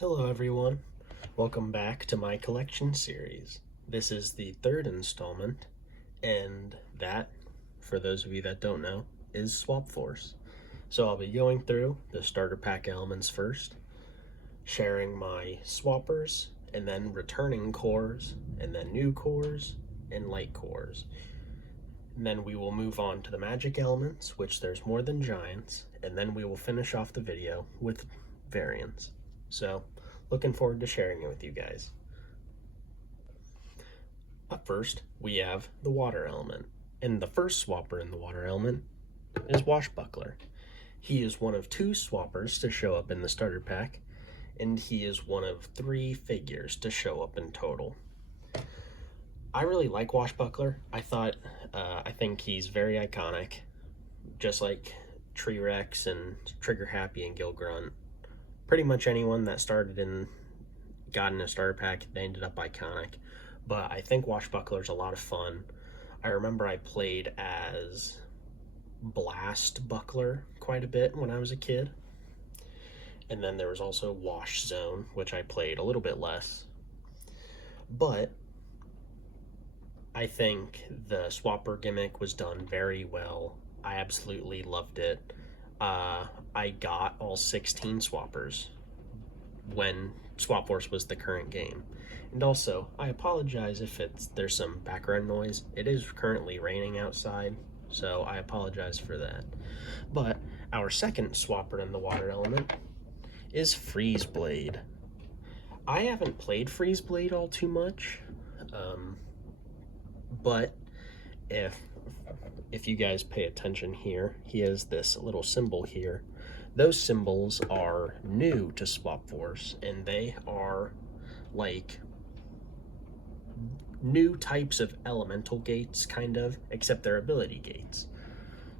Hello everyone, welcome back to my collection series. This is the third installment, and that, for those of you that don't know, is Swap Force. So I'll be going through the starter pack elements first, sharing my swappers, and then returning cores, and then new cores, and light cores. And then we will move on to the magic elements, which there's more than giants, and then we will finish off the video with variants. So, looking forward to sharing it with you guys. Up first, we have the water element. And the first swapper in the water element is Washbuckler. He is one of 2 swappers to show up in the starter pack, and he is one of 3 figures to show up in total. I really like Washbuckler. I think he's very iconic, just like T-Rex and Trigger Happy and Gil Grunt. Pretty much anyone that got in a starter pack, they ended up iconic. But I think Washbuckler's a lot of fun. I remember I played as Blast Buckler quite a bit when I was a kid. And then there was also Wash Zone, which I played a little bit less. But I think the swapper gimmick was done very well. I absolutely loved it. I got all 16 swappers when Swap Force was the current game. And also, I apologize if there's some background noise. It is currently raining outside, so I apologize for that. But our second swapper in the water element is Freeze Blade. I haven't played Freeze Blade all too much, but if you guys pay attention here, he has this little symbol here. Those symbols are new to Swap Force, and they are like new types of elemental gates, kind of, except they're ability gates.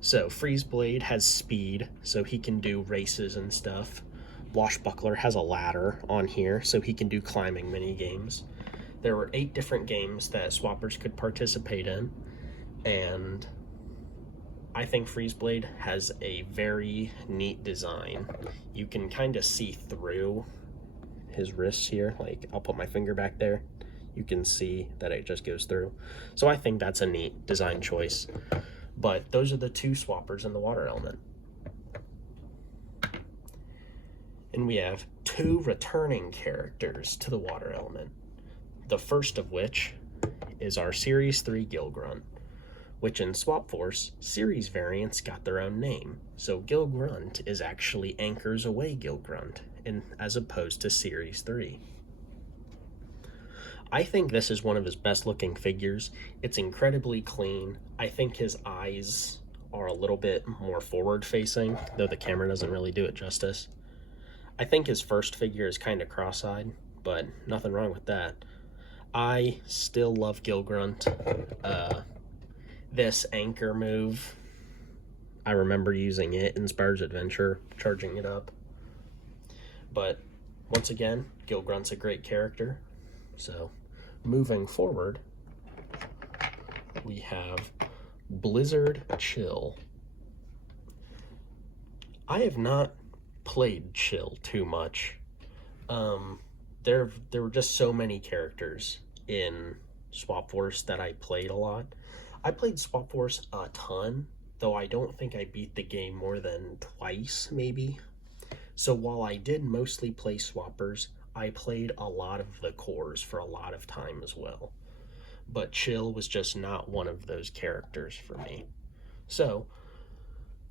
So Freeze Blade has speed, so he can do races and stuff. Washbuckler has a ladder on here, so he can do climbing mini games. There were 8 different games that swappers could participate in, and I think Freeze Blade has a very neat design. You can kind of see through his wrists here. Like, I'll put my finger back there. You can see that it just goes through. So I think that's a neat design choice. But those are the 2 swappers in the water element. And we have 2 returning characters to the water element. The first of which is our Series 3 Gil Grunt, which in Swap Force, series variants got their own name. So Gil Grunt is actually Anchors Away Gil Grunt, as opposed to Series 3. I think this is one of his best looking figures. It's incredibly clean. I think his eyes are a little bit more forward facing, though the camera doesn't really do it justice. I think his first figure is kind of cross-eyed, but nothing wrong with that. I still love Gil Grunt. This anchor move, I remember using it in Spyro's Adventure, charging it up. But once again, Gil Grunt's a great character. So moving forward, we have Blizzard Chill. I have not played Chill too much. There were just so many characters in Swap Force that I played a lot. I played Swap Force a ton, though I don't think I beat the game more than twice, maybe. So while I did mostly play swappers, I played a lot of the cores for a lot of time as well. But Chill was just not one of those characters for me. So,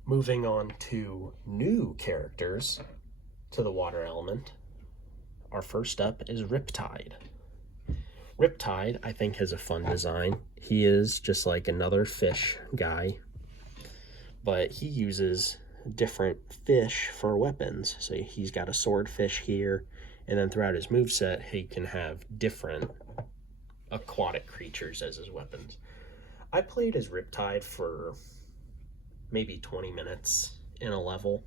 moving on to new characters to the water element, our first up is Riptide. Riptide, I think, has a fun design. He is just like another fish guy, but he uses different fish for weapons. So he's got a swordfish here, and then throughout his moveset, he can have different aquatic creatures as his weapons. I played as Riptide for maybe 20 minutes in a level,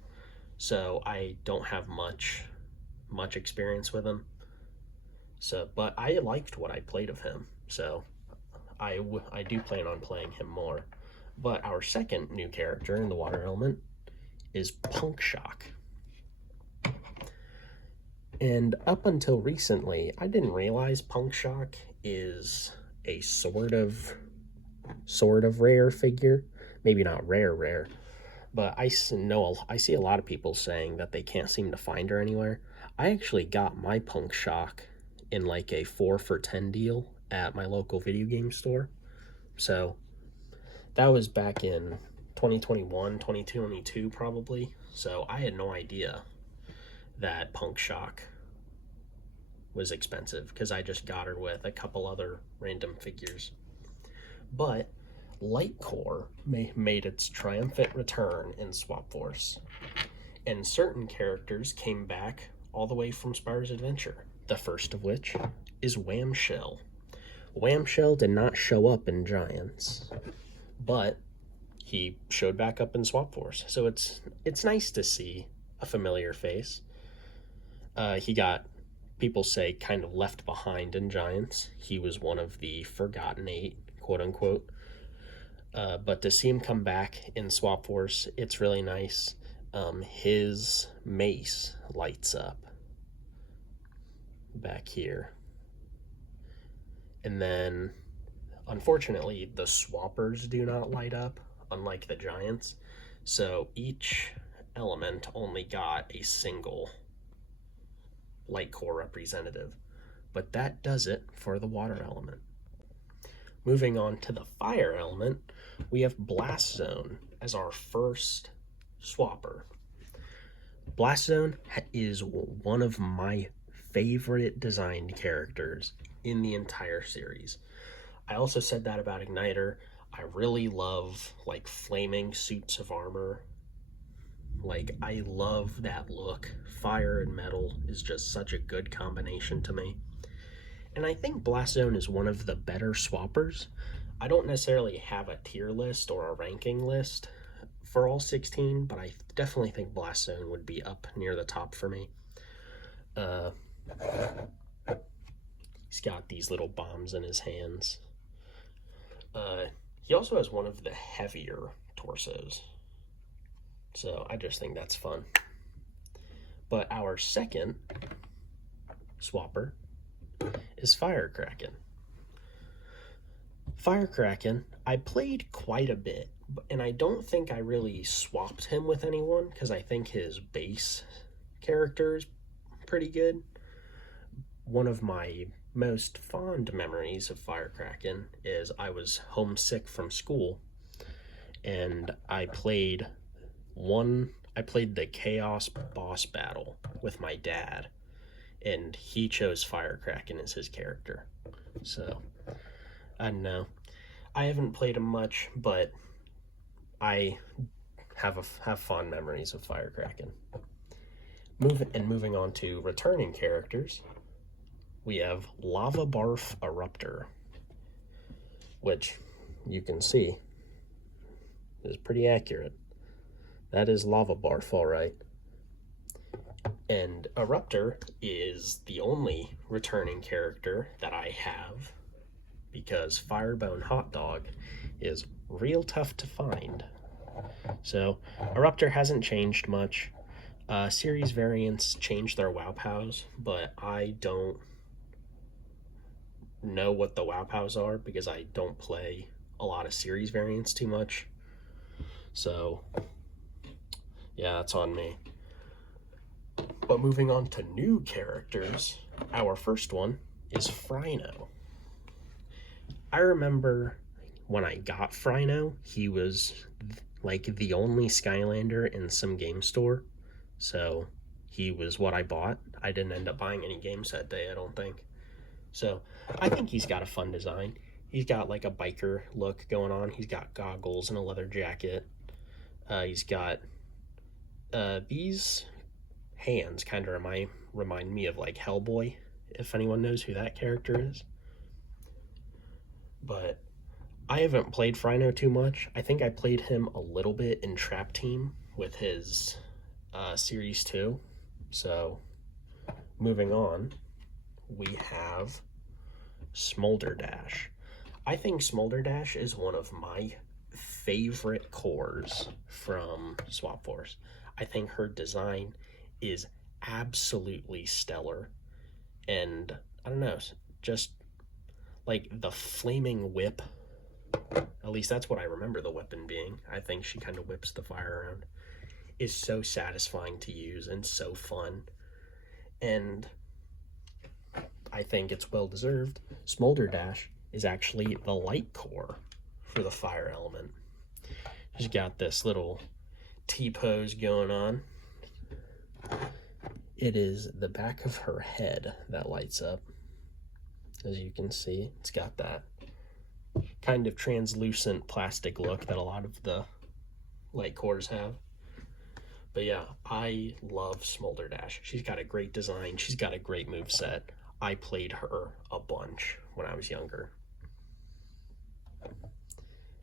so I don't have much experience with him. So, but I liked what I played of him, so I do plan on playing him more. But our second new character in the water element is Punk Shock. And up until recently, I didn't realize Punk Shock is a sort of rare figure. Maybe not rare, but I see a lot of people saying that they can't seem to find her anywhere. I actually got my Punk Shock in like a 4 for $10 deal at my local video game store. So that was back in 2021, 2022 probably. So I had no idea that Punk Shock was expensive because I just got her with a couple other random figures. But Light Core made its triumphant return in Swap Force, and certain characters came back all the way from Spyro's Adventure, the first of which is Whamshell. Whamshell did not show up in Giants, but he showed back up in Swap Force, so it's nice to see a familiar face. He got, people say, kind of left behind in Giants. He was one of the Forgotten Eight, quote unquote. But to see him come back in Swap Force, it's really nice. His mace lights up back here. And then, unfortunately, the swappers do not light up, unlike the Giants. So each element only got a single Light Core representative. But that does it for the water element. Moving on to the fire element, we have Blast Zone as our first swapper. Blast Zone is one of my favorite designed characters in the entire series. I also said that about Igniter. I really love like flaming suits of armor. Like, I love that look. Fire and metal is just such a good combination to me. And I think Blast Zone is one of the better swappers. I don't necessarily have a tier list or a ranking list for all 16, but I definitely think Blast Zone would be up near the top for me. He's got these little bombs in his hands. He also has one of the heavier torsos. So I just think that's fun. But our second swapper is Firecracken. Firecracken, I played quite a bit, and I don't think I really swapped him with anyone because I think his base character is pretty good. One of my most fond memories of Firecracken is I was homesick from school, and I played the Chaos boss battle with my dad, and he chose Firecracken as his character. So, I don't know. I haven't played him much, but I have fond memories of Firecracken. Moving on to returning characters, we have Lava Barf Eruptor, which you can see is pretty accurate. That is Lava Barf, all right. And Eruptor is the only returning character that I have because Firebone Hot Dog is real tough to find. So Eruptor hasn't changed much. Series variants change their Wow Pows, but I don't know what the Wow Pows are because I don't play a lot of series variants too much. So yeah, that's on me. But moving on to new characters, our first one is Frino. I remember when I got Frino, he was like the only Skylander in some game store. So he was what I bought. I didn't end up buying any games that day, I don't think. So I think he's got a fun design. He's got like a biker look going on. He's got goggles and a leather jacket. He's got these hands kind of remind me of like Hellboy, if anyone knows who that character is. But I haven't played Frino too much. I think I played him a little bit in Trap Team with his Series 2. So moving on, we have Smolderdash. I think Smolderdash is one of my favorite cores from Swap Force. I think her design is absolutely stellar. And I don't know, just like the flaming whip, at least that's what I remember the weapon being. I think she kind of whips the fire around, is so satisfying to use and so fun. And I think it's well deserved. Smolder Dash is actually the light core for the fire element. She's got this little T-pose going on. It is the back of her head that lights up. As you can see, it's got that kind of translucent plastic look that a lot of the light cores have. But yeah, I love Smolder Dash. She's got a great design. She's got a great moveset. I played her a bunch when I was younger.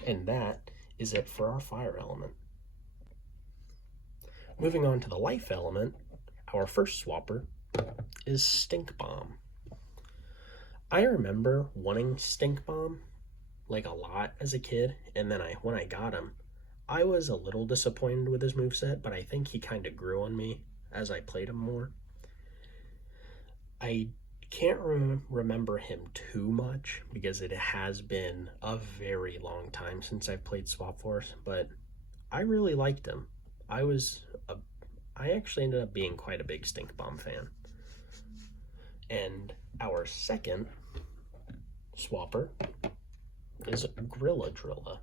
And that is it for our fire element. Moving on to the life element, our first swapper is Stink Bomb. I remember wanting Stink Bomb like a lot as a kid, and then when I got him, I was a little disappointed with his moveset, but I think he kind of grew on me as I played him more. I can't remember him too much because it has been a very long time since I've played Swap Force, but I really liked him. I actually ended up being quite a big Stink Bomb fan. And our second swapper is Grilladrilla.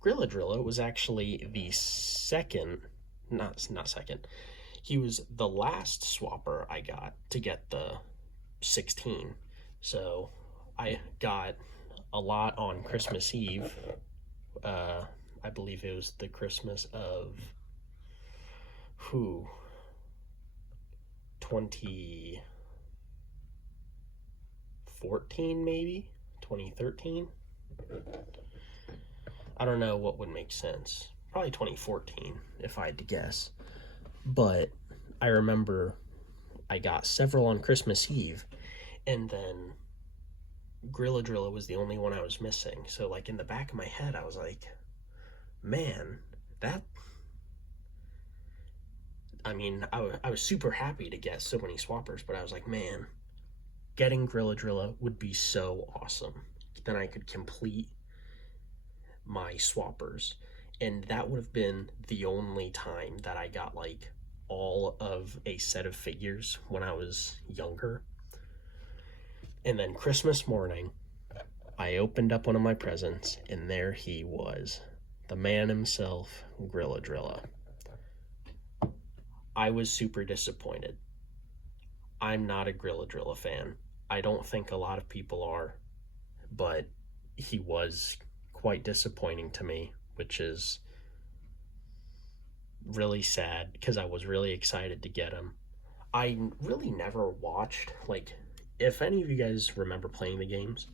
Grilladrilla was actually the second, not second, he was the last swapper I got to get the 16. So I got a lot on Christmas Eve. I believe it was the Christmas of 2014 maybe? 2013? I don't know what would make sense. Probably 2014 if I had to guess. But I remember I got several on Christmas Eve, and then Grilladrilla was the only one I was missing. So like in the back of my head I was like, man, I was super happy to get so many swappers, but I was like, man, getting Grilladrilla would be so awesome. Then I could complete my swappers, and that would have been the only time that I got like all of a set of figures when I was younger. And then Christmas morning, I opened up one of my presents, and there he was, the man himself, Grilladrilla. I was super disappointed. I'm not a Grilladrilla fan. I don't think a lot of people are, but he was quite disappointing to me, which is really sad because I was really excited to get him. I really never watched, like, if any of you guys remember playing the games,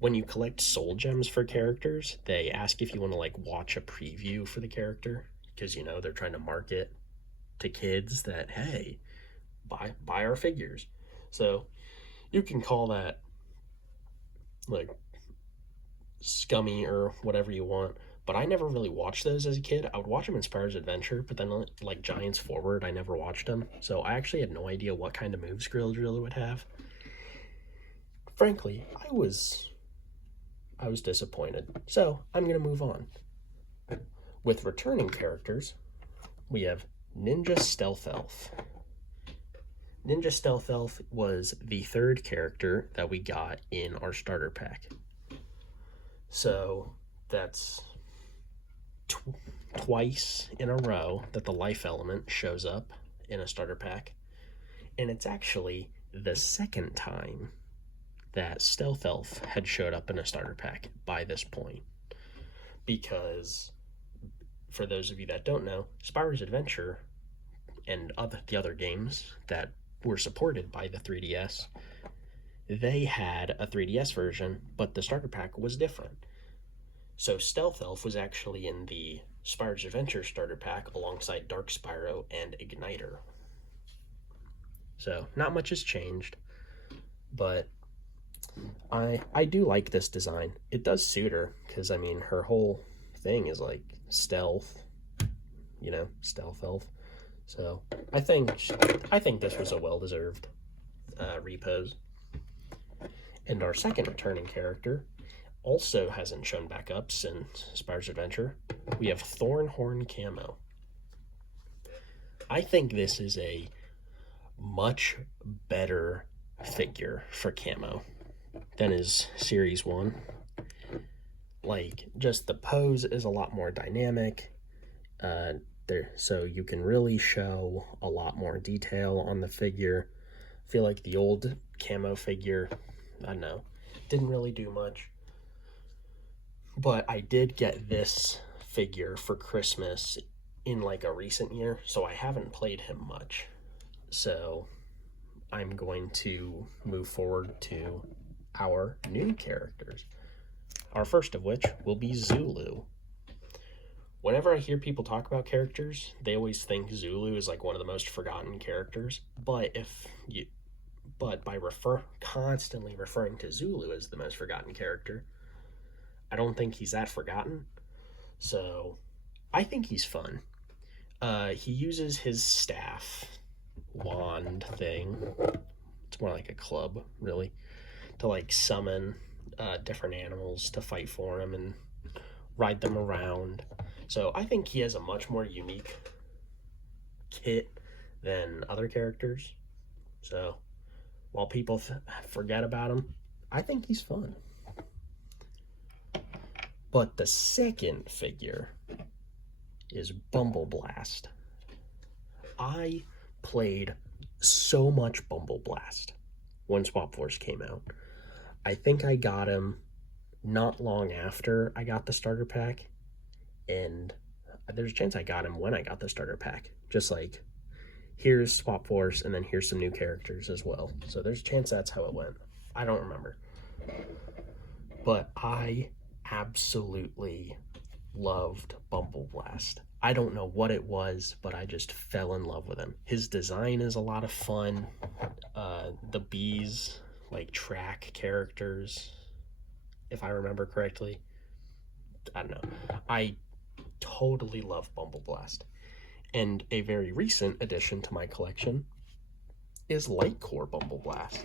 when you collect soul gems for characters, they ask if you want to like watch a preview for the character, because you know they're trying to market to kids that, hey, buy our figures. So you can call that like scummy or whatever you want, but I never really watched those as a kid. I would watch them in Spyro's Adventure, but then like Giants Forward, I never watched them. So I actually had no idea what kind of moves Grilladrilla would have. Frankly, I was disappointed. So I'm going to move on. With returning characters, we have Ninja Stealth Elf. Ninja Stealth Elf was the third character that we got in our starter pack. So that's twice in a row that the life element shows up in a starter pack. And it's actually the second time that Stealth Elf had showed up in a starter pack by this point. Because, for those of you that don't know, Spyro's Adventure and the other games that were supported by the 3DS, they had a 3DS version, but the starter pack was different. So Stealth Elf was actually in the Spyro's Adventure starter pack alongside Dark Spyro and Igniter. So not much has changed, but I do like this design. It does suit her, because I mean her whole thing is like stealth, you know, Stealth Elf. So I think this was a well-deserved repose. And our second returning character also hasn't shown back up since Spyro's Adventure. We have Thornhorn Camo. I think this is a much better figure for Camo than his Series 1. Like, just the pose is a lot more dynamic. So you can really show a lot more detail on the figure. I feel like the old Camo figure, I don't know, didn't really do much. But I did get this figure for Christmas in like a recent year, so I haven't played him much. So I'm going to move forward to our new characters. Our first of which will be Zulu. Whenever I hear people talk about characters, they always think Zulu is like one of the most forgotten characters. But by constantly referring to Zulu as the most forgotten character, I don't think he's that forgotten. So I think he's fun. He uses his staff wand thing. It's more like a club, really, to like summon different animals to fight for him and ride them around. So I think he has a much more unique kit than other characters. So while people forget about him, I think he's fun. But the second figure is Bumble Blast. I played so much Bumble Blast when Swap Force came out. I think I got him not long after I got the starter pack, and there's a chance I got him when I got the starter pack. Just like, here's Swap Force, and then here's some new characters as well. So there's a chance that's how it went. I don't remember. But I absolutely loved Bumble Blast. I don't know what it was, but I just fell in love with him. His design is a lot of fun. The bees, like, track characters, if I remember correctly. I don't know. I totally love Bumble Blast. And a very recent addition to my collection is Lightcore Bumble Blast.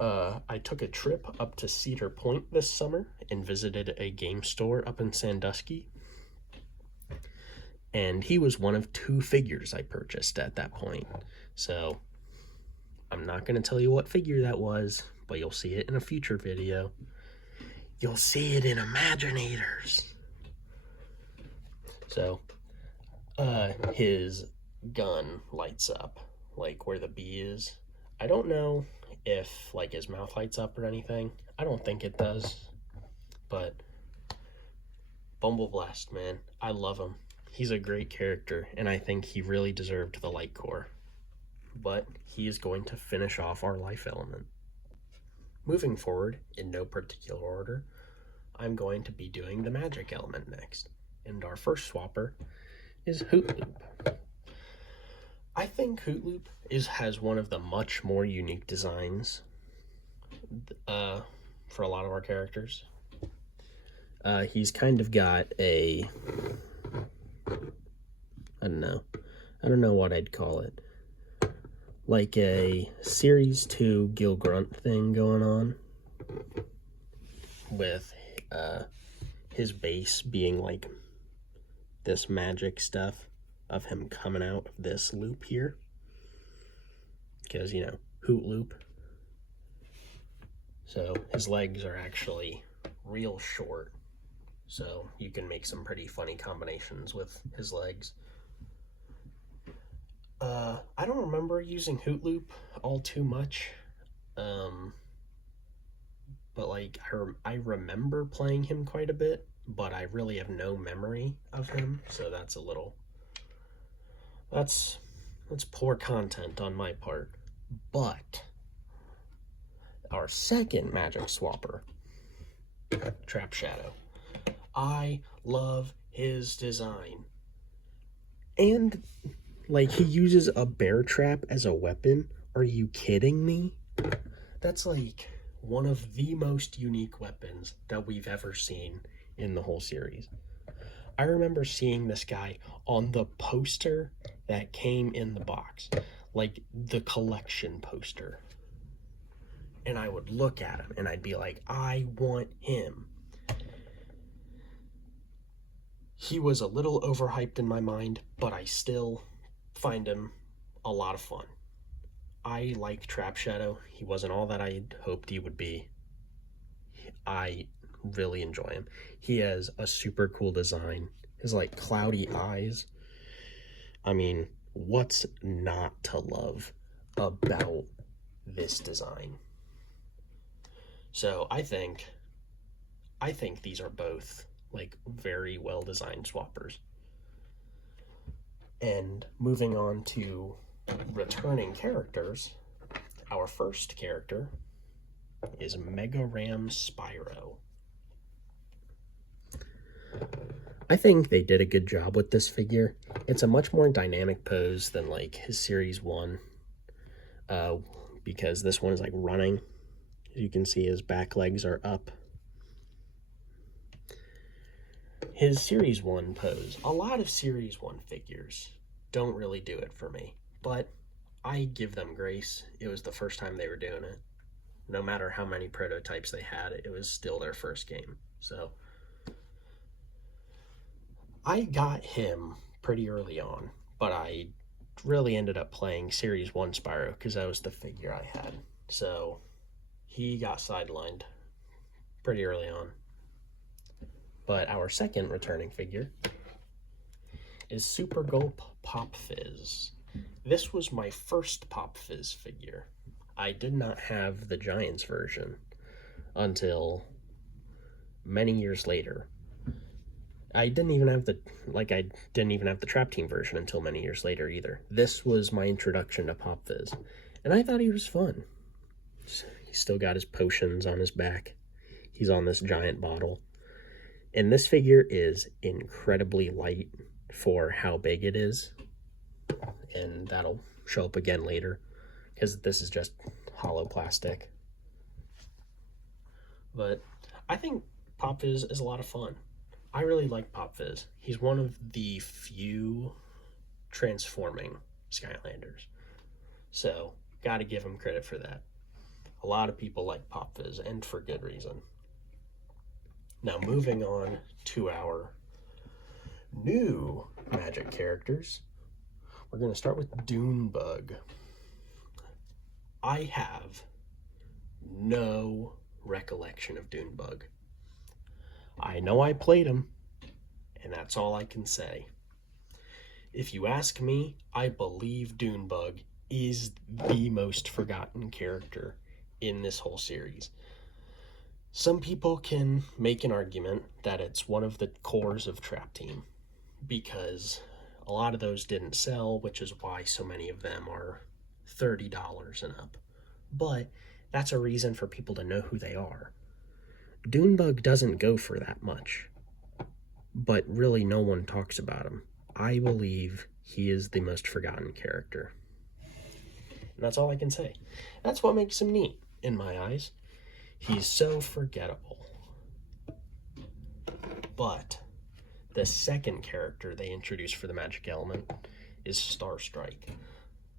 I took a trip up to Cedar Point this summer and visited a game store up in Sandusky. And he was one of 2 figures I purchased at that point. So I'm not going to tell you what figure that was, but you'll see it in a future video. You'll see it in Imaginators. So, his gun lights up, like where the bee is. I don't know if, like, his mouth lights up or anything. I don't think it does. But Bumble Blast, man, I love him. He's a great character, and I think he really deserved the light core. But he is going to finish off our life element. Moving forward, in no particular order, I'm going to be doing the magic element next. And our first swapper is Hoot Loop. I think Hoot Loop has one of the much more unique designs for a lot of our characters. He's kind of got a, I don't know what I'd call it, like a Series 2 Gil Grunt thing going on, with his base being like this magic stuff of him coming out of this loop here, because, you know, Hoot Loop. So his legs are actually real short, so you can make some pretty funny combinations with his legs. I don't remember using Hoot Loop all too much, but like I remember playing him quite a bit, but I really have no memory of him, so that's poor content on my part. But our second magic swapper, Trap Shadow, I love his design. And, like, he uses a bear trap as a weapon. Are you kidding me? That's, like, one of the most unique weapons that we've ever seen in the whole series. I remember seeing this guy on the poster that came in the box, like the collection poster. And I would look at him and I'd be like, I want him. He was a little overhyped in my mind, but I still find him a lot of fun. I like Trap Shadow. He wasn't all that I hoped he would be. I really enjoy him. He has a super cool design. His like cloudy eyes. I mean, what's not to love about this design? So I think these are both like very well designed swappers. And moving on to returning characters, our first character is Mega Ram Spyro. I think they did a good job with this figure. It's a much more dynamic pose than like his Series 1, because this one is like running. As you can see, his back legs are up. His Series 1 pose, a lot of Series 1 figures don't really do it for me, but I give them grace. It was the first time they were doing it. No matter how many prototypes they had, it was still their first game. So I got him pretty early on, but I really ended up playing Series 1 Spyro because that was the figure I had. So he got sidelined pretty early on. But our second returning figure is Super Gulp Pop Fizz. This was my first Pop Fizz figure. I did not have the Giants version until many years later. I didn't even have the Trap Team version until many years later either. This was my introduction to Pop Fizz, and I thought he was fun. He's still got his potions on his back. He's on this giant bottle. And this figure is incredibly light for how big it is. And that'll show up again later, because this is just hollow plastic. But I think Pop Fizz is a lot of fun. I really like Pop Fizz. He's one of the few transforming Skylanders. So, gotta give him credit for that. A lot of people like Pop Fizz, and for good reason. Now, moving on to our new Magic characters, we're going to start with Dunebug. I have no recollection of Dunebug. I know I played him, and that's all I can say. If you ask me, I believe Dunebug is the most forgotten character in this whole series. Some people can make an argument that it's one of the cores of Trap Team, because a lot of those didn't sell, which is why so many of them are $30 and up. But that's a reason for people to know who they are. Dunebug doesn't go for that much, but really no one talks about him. I believe he is the most forgotten character. And that's all I can say. That's what makes him neat, in my eyes. He's so forgettable. But the second character they introduced for the Magic Element is Starstrike.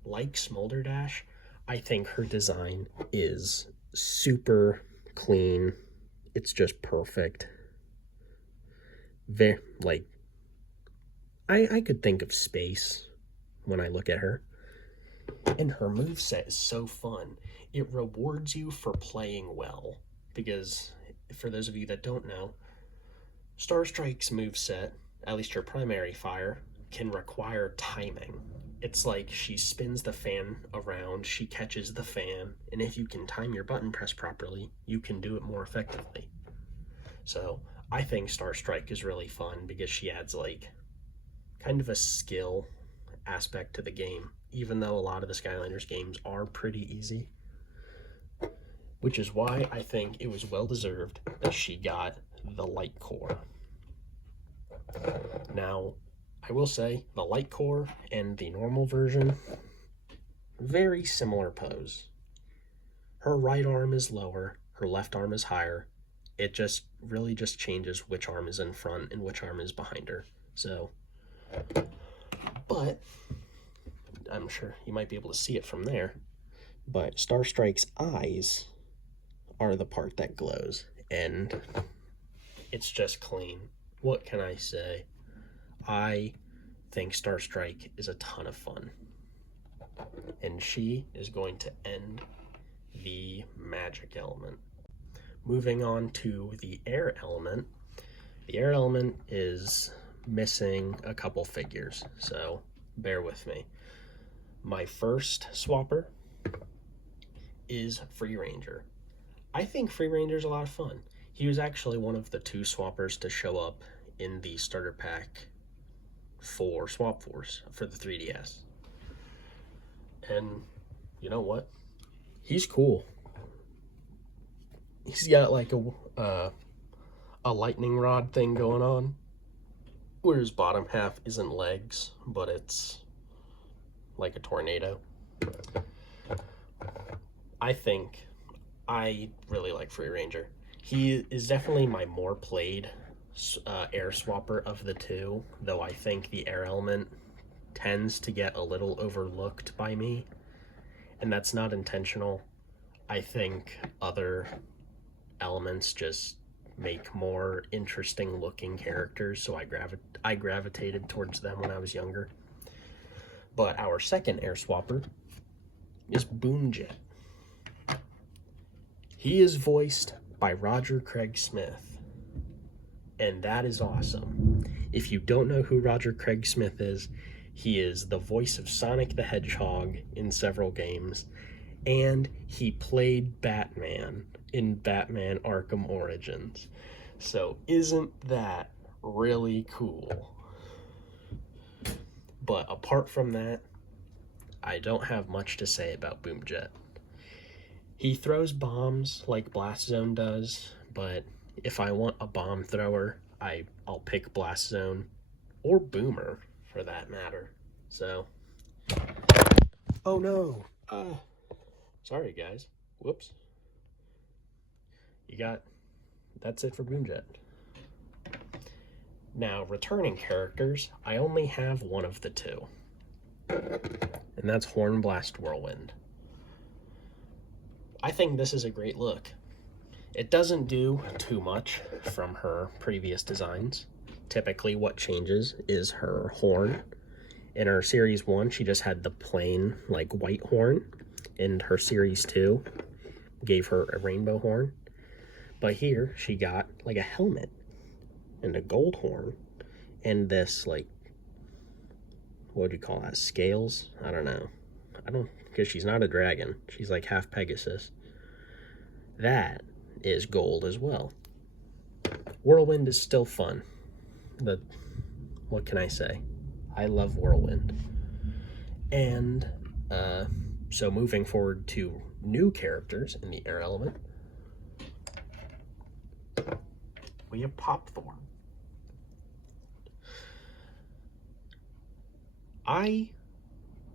Like Smolderdash, I think her design is super clean. It's just perfect. I could think of space when I look at her. And her moveset is so fun. It rewards you for playing well. Because, for those of you that don't know, Starstrike's moveset, at least her primary fire, can require timing. It's like she spins the fan around, she catches the fan, and if you can time your button press properly, you can do it more effectively. So, I think Starstrike is really fun because she adds like kind of a skill aspect to the game, even though a lot of the Skylanders games are pretty easy. Which is why I think it was well deserved that she got the light core. Now, I will say the light core and the normal version, very similar pose. Her right arm is lower, her left arm is higher, it just really just changes which arm is in front and which arm is behind her. So, but I'm sure you might be able to see it from there. But Starstrike's eyes are the part that glows, and it's just clean. What can I say? I think Starstrike is a ton of fun. And she is going to end the magic element. Moving on to the air element. The air element is missing a couple figures, so bear with me. My first swapper is Free Ranger. I think Free Ranger is a lot of fun. He was actually one of the 2 swappers to show up in the starter pack for Swap Force for the 3DS. And you know what? He's cool. He's got like a lightning rod thing going on, where his bottom half isn't legs, but it's like a tornado. I really like Free Ranger. He is definitely my more played air swapper of the 2, though I think the air element tends to get a little overlooked by me, and that's not intentional. I think other elements just make more interesting looking characters, so I gravitated towards them when I was younger. But our second air swapper is Boomjet. He is voiced by Roger Craig Smith, and that is awesome. If you don't know who Roger Craig Smith is, he is the voice of Sonic the Hedgehog in several games, and he played Batman in Batman Arkham Origins. So isn't that really cool? But apart from that, I don't have much to say about Boomjet. He throws bombs like Blast Zone does, but if I want a bomb thrower, I'll pick Blast Zone or Boomer for that matter. So, oh no. Sorry guys. Whoops. That's it for Boomjet. Now, returning characters, I only have one of the 2. And that's Hornblast Whirlwind. I think this is a great look. It doesn't do too much from her previous designs. Typically what changes is her horn. In her Series 1, she just had the plain, like, white horn. And her Series 2 gave her a rainbow horn. But here, she got, like, a helmet and a gold horn. And this, like, what do you call that? Scales? I don't know. Because she's not a dragon. She's, like, half Pegasus. That is gold as well. Whirlwind is still fun. What can I say? I love Whirlwind. And so moving forward to new characters in the air element, we have Popthorn. I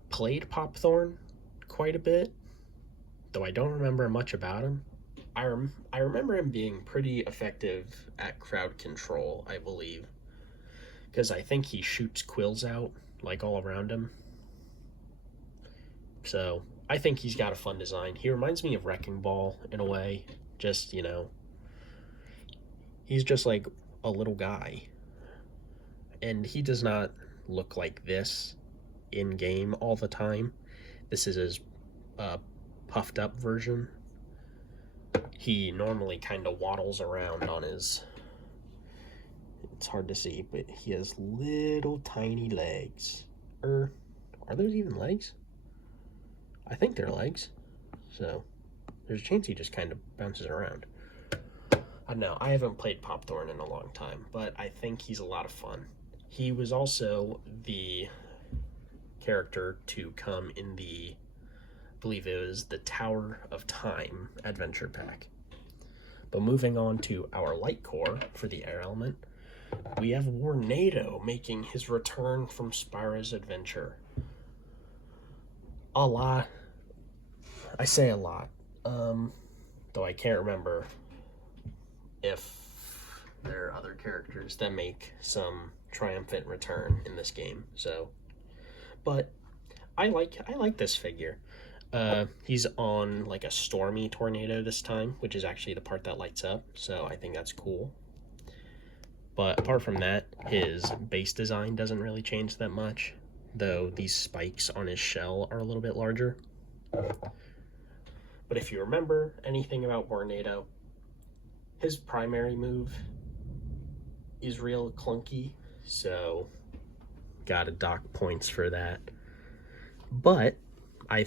played Popthorn quite a bit, though I don't remember much about him. I remember him being pretty effective at crowd control, I believe, because I think he shoots quills out, like, all around him. So, I think he's got a fun design. He reminds me of Wrecking Ball, in a way. Just, he's just, like, a little guy. And he does not look like this in-game all the time. This is his puffed up version. He normally kind of waddles around on his... It's hard to see, but he has little tiny legs. Are those even legs? I think they're legs. So, there's a chance he just kind of bounces around. I don't know. I haven't played Popthorn in a long time, but I think he's a lot of fun. He was also the character to come in I believe it was the Tower of Time adventure pack. But moving on to our light core for the air element, we have Warnado making his return from Spyro's Adventure. A lot. I say a lot. Though I can't remember if there are other characters that make some triumphant return in this game. So, but I like this figure. He's on like a stormy tornado this time, which is actually the part that lights up, so I think that's cool. But apart from that, his base design doesn't really change that much, though these spikes on his shell are a little bit larger. But if you remember anything about Vornado, his primary move is real clunky, so gotta dock points for that. But I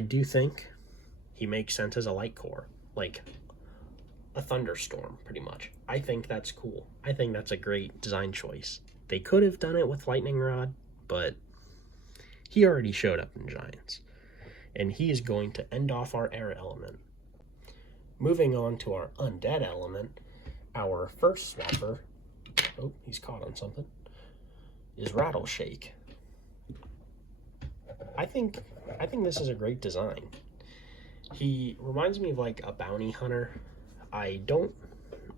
do think he makes sense as a light core, like a thunderstorm, pretty much. I think that's cool. I think that's a great design choice. They could have done it with Lightning Rod, but he already showed up in Giants, and he is going to end off our air element. Moving on to our undead element, our first swapper, oh, he's caught on something, is Rattleshake. I think this is a great design. He reminds me of like a bounty hunter. I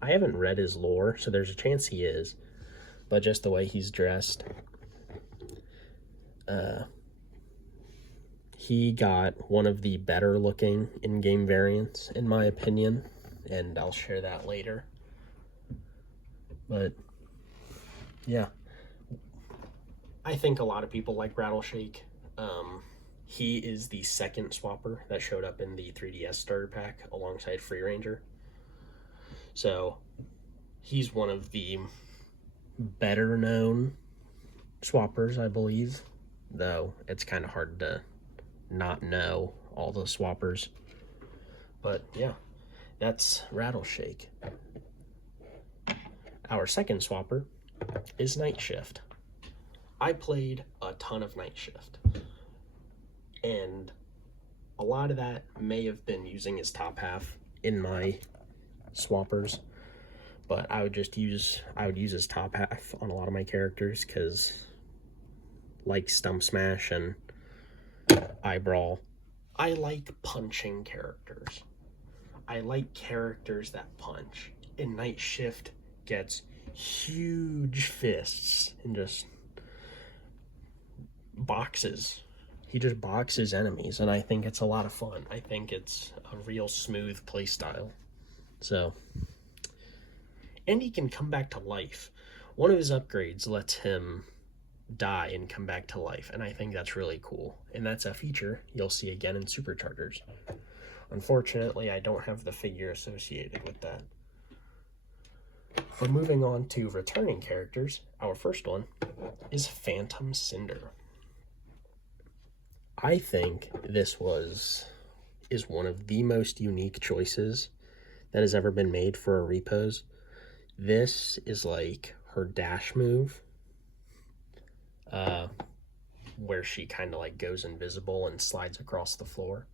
haven't read his lore, so there's a chance he is, but just the way he's dressed, he got one of the better looking in-game variants, in my opinion, and I'll share that later. But yeah, I think a lot of people like Rattleshake. He is the second swapper that showed up in the 3DS starter pack alongside Free Ranger. So he's one of the better known swappers, I believe, though it's kind of hard to not know all the swappers. But yeah, that's Rattleshake. Our second swapper is Night Shift. I played a ton of Night Shift, and a lot of that may have been using his top half in my swappers, but I would use his top half on a lot of my characters, because like Stump Smash and Eyebrawl, I like punching characters. I like characters that punch, and Night Shift gets huge fists and just boxes. He just boxes enemies, and I think it's a lot of fun. I think it's a real smooth play style. So, and he can come back to life. One of his upgrades lets him die and come back to life, and I think that's really cool. And that's a feature you'll see again in Superchargers. Unfortunately, I don't have the figure associated with that. But moving on to returning characters, our first one is Phantom Cinder. I think this is one of the most unique choices that has ever been made for a repose. This is like her dash move, where she kind of like goes invisible and slides across the floor.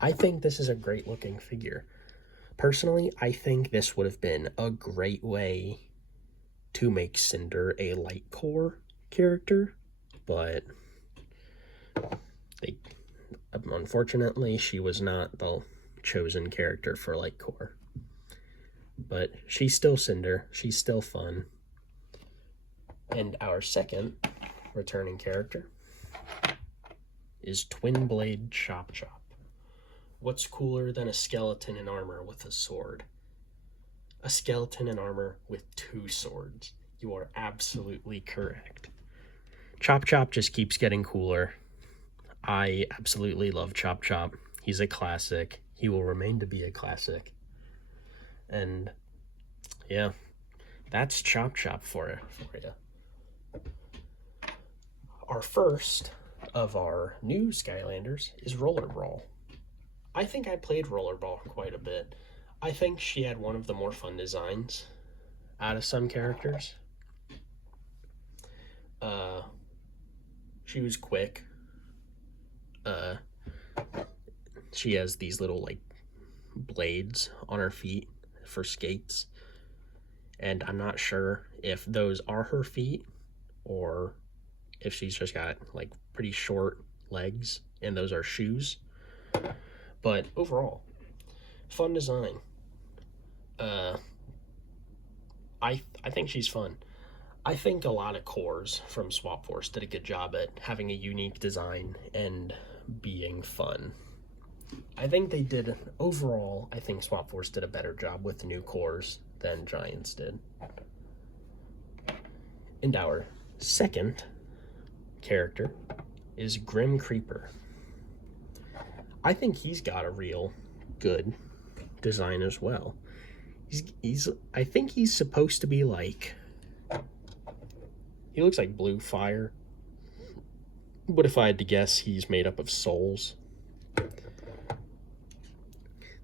I think this is a great looking figure. Personally, I think this would have been a great way to make Cinder a light core character, but unfortunately she was not the chosen character for light core. But she's still Cinder, she's still fun. And our second returning character is Twin Blade Chop Chop. What's cooler than a skeleton in armor with a sword? A skeleton in armor with two swords. You are absolutely correct. Chop Chop just keeps getting cooler. I absolutely love Chop Chop. He's a classic. He will remain to be a classic. And yeah, that's Chop Chop for you. Our first of our new Skylanders is Rollerball. I think I played Rollerball quite a bit. I think she had one of the more fun designs out of some characters. She was quick. She has these little like blades on her feet for skates, and I'm not sure if those are her feet or if she's just got like pretty short legs and those are shoes. But overall, fun design. I think she's fun. I think a lot of cores from Swap Force did a good job at having a unique design and being fun. I think they did, overall, I think Swap Force did a better job with new cores than Giants did. And our second character is Grim Creeper. I think he's got a real good design as well. I think he's supposed to be like, he looks like blue fire, but if I had to guess, he's made up of souls.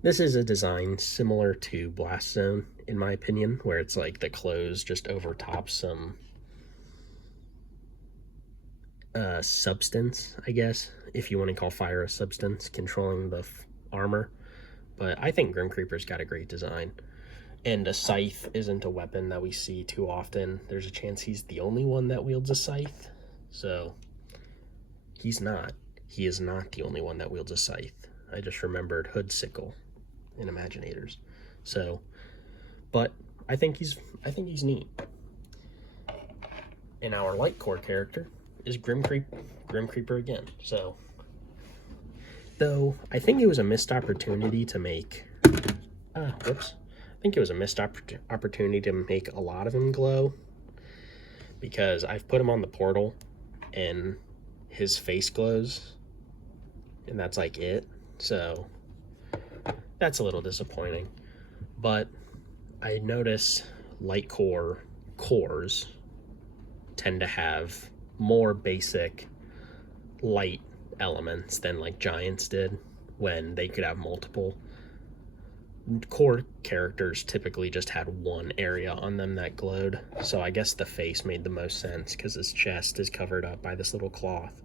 This is a design similar to Blast Zone, in my opinion, where it's like the clothes just overtop some substance, I guess, if you want to call fire a substance, controlling the armor. But I think Grim Creeper's got a great design. And a scythe isn't a weapon that we see too often. There's a chance he's the only one that wields a scythe. So, he's not. He is not the only one that wields a scythe. I just remembered Hoodsickle in Imaginators. So, but I think he's neat. And our light core character is Grim Creeper again. So, though I think it was a missed opportunity to make I think it was a missed opportunity to make a lot of him glow, because I've put him on the portal and his face glows and that's like it. So that's a little disappointing. But I notice light cores tend to have more basic light elements than like Giants did, when they could have multiple. Core characters typically just had one area on them that glowed, so I guess the face made the most sense because his chest is covered up by this little cloth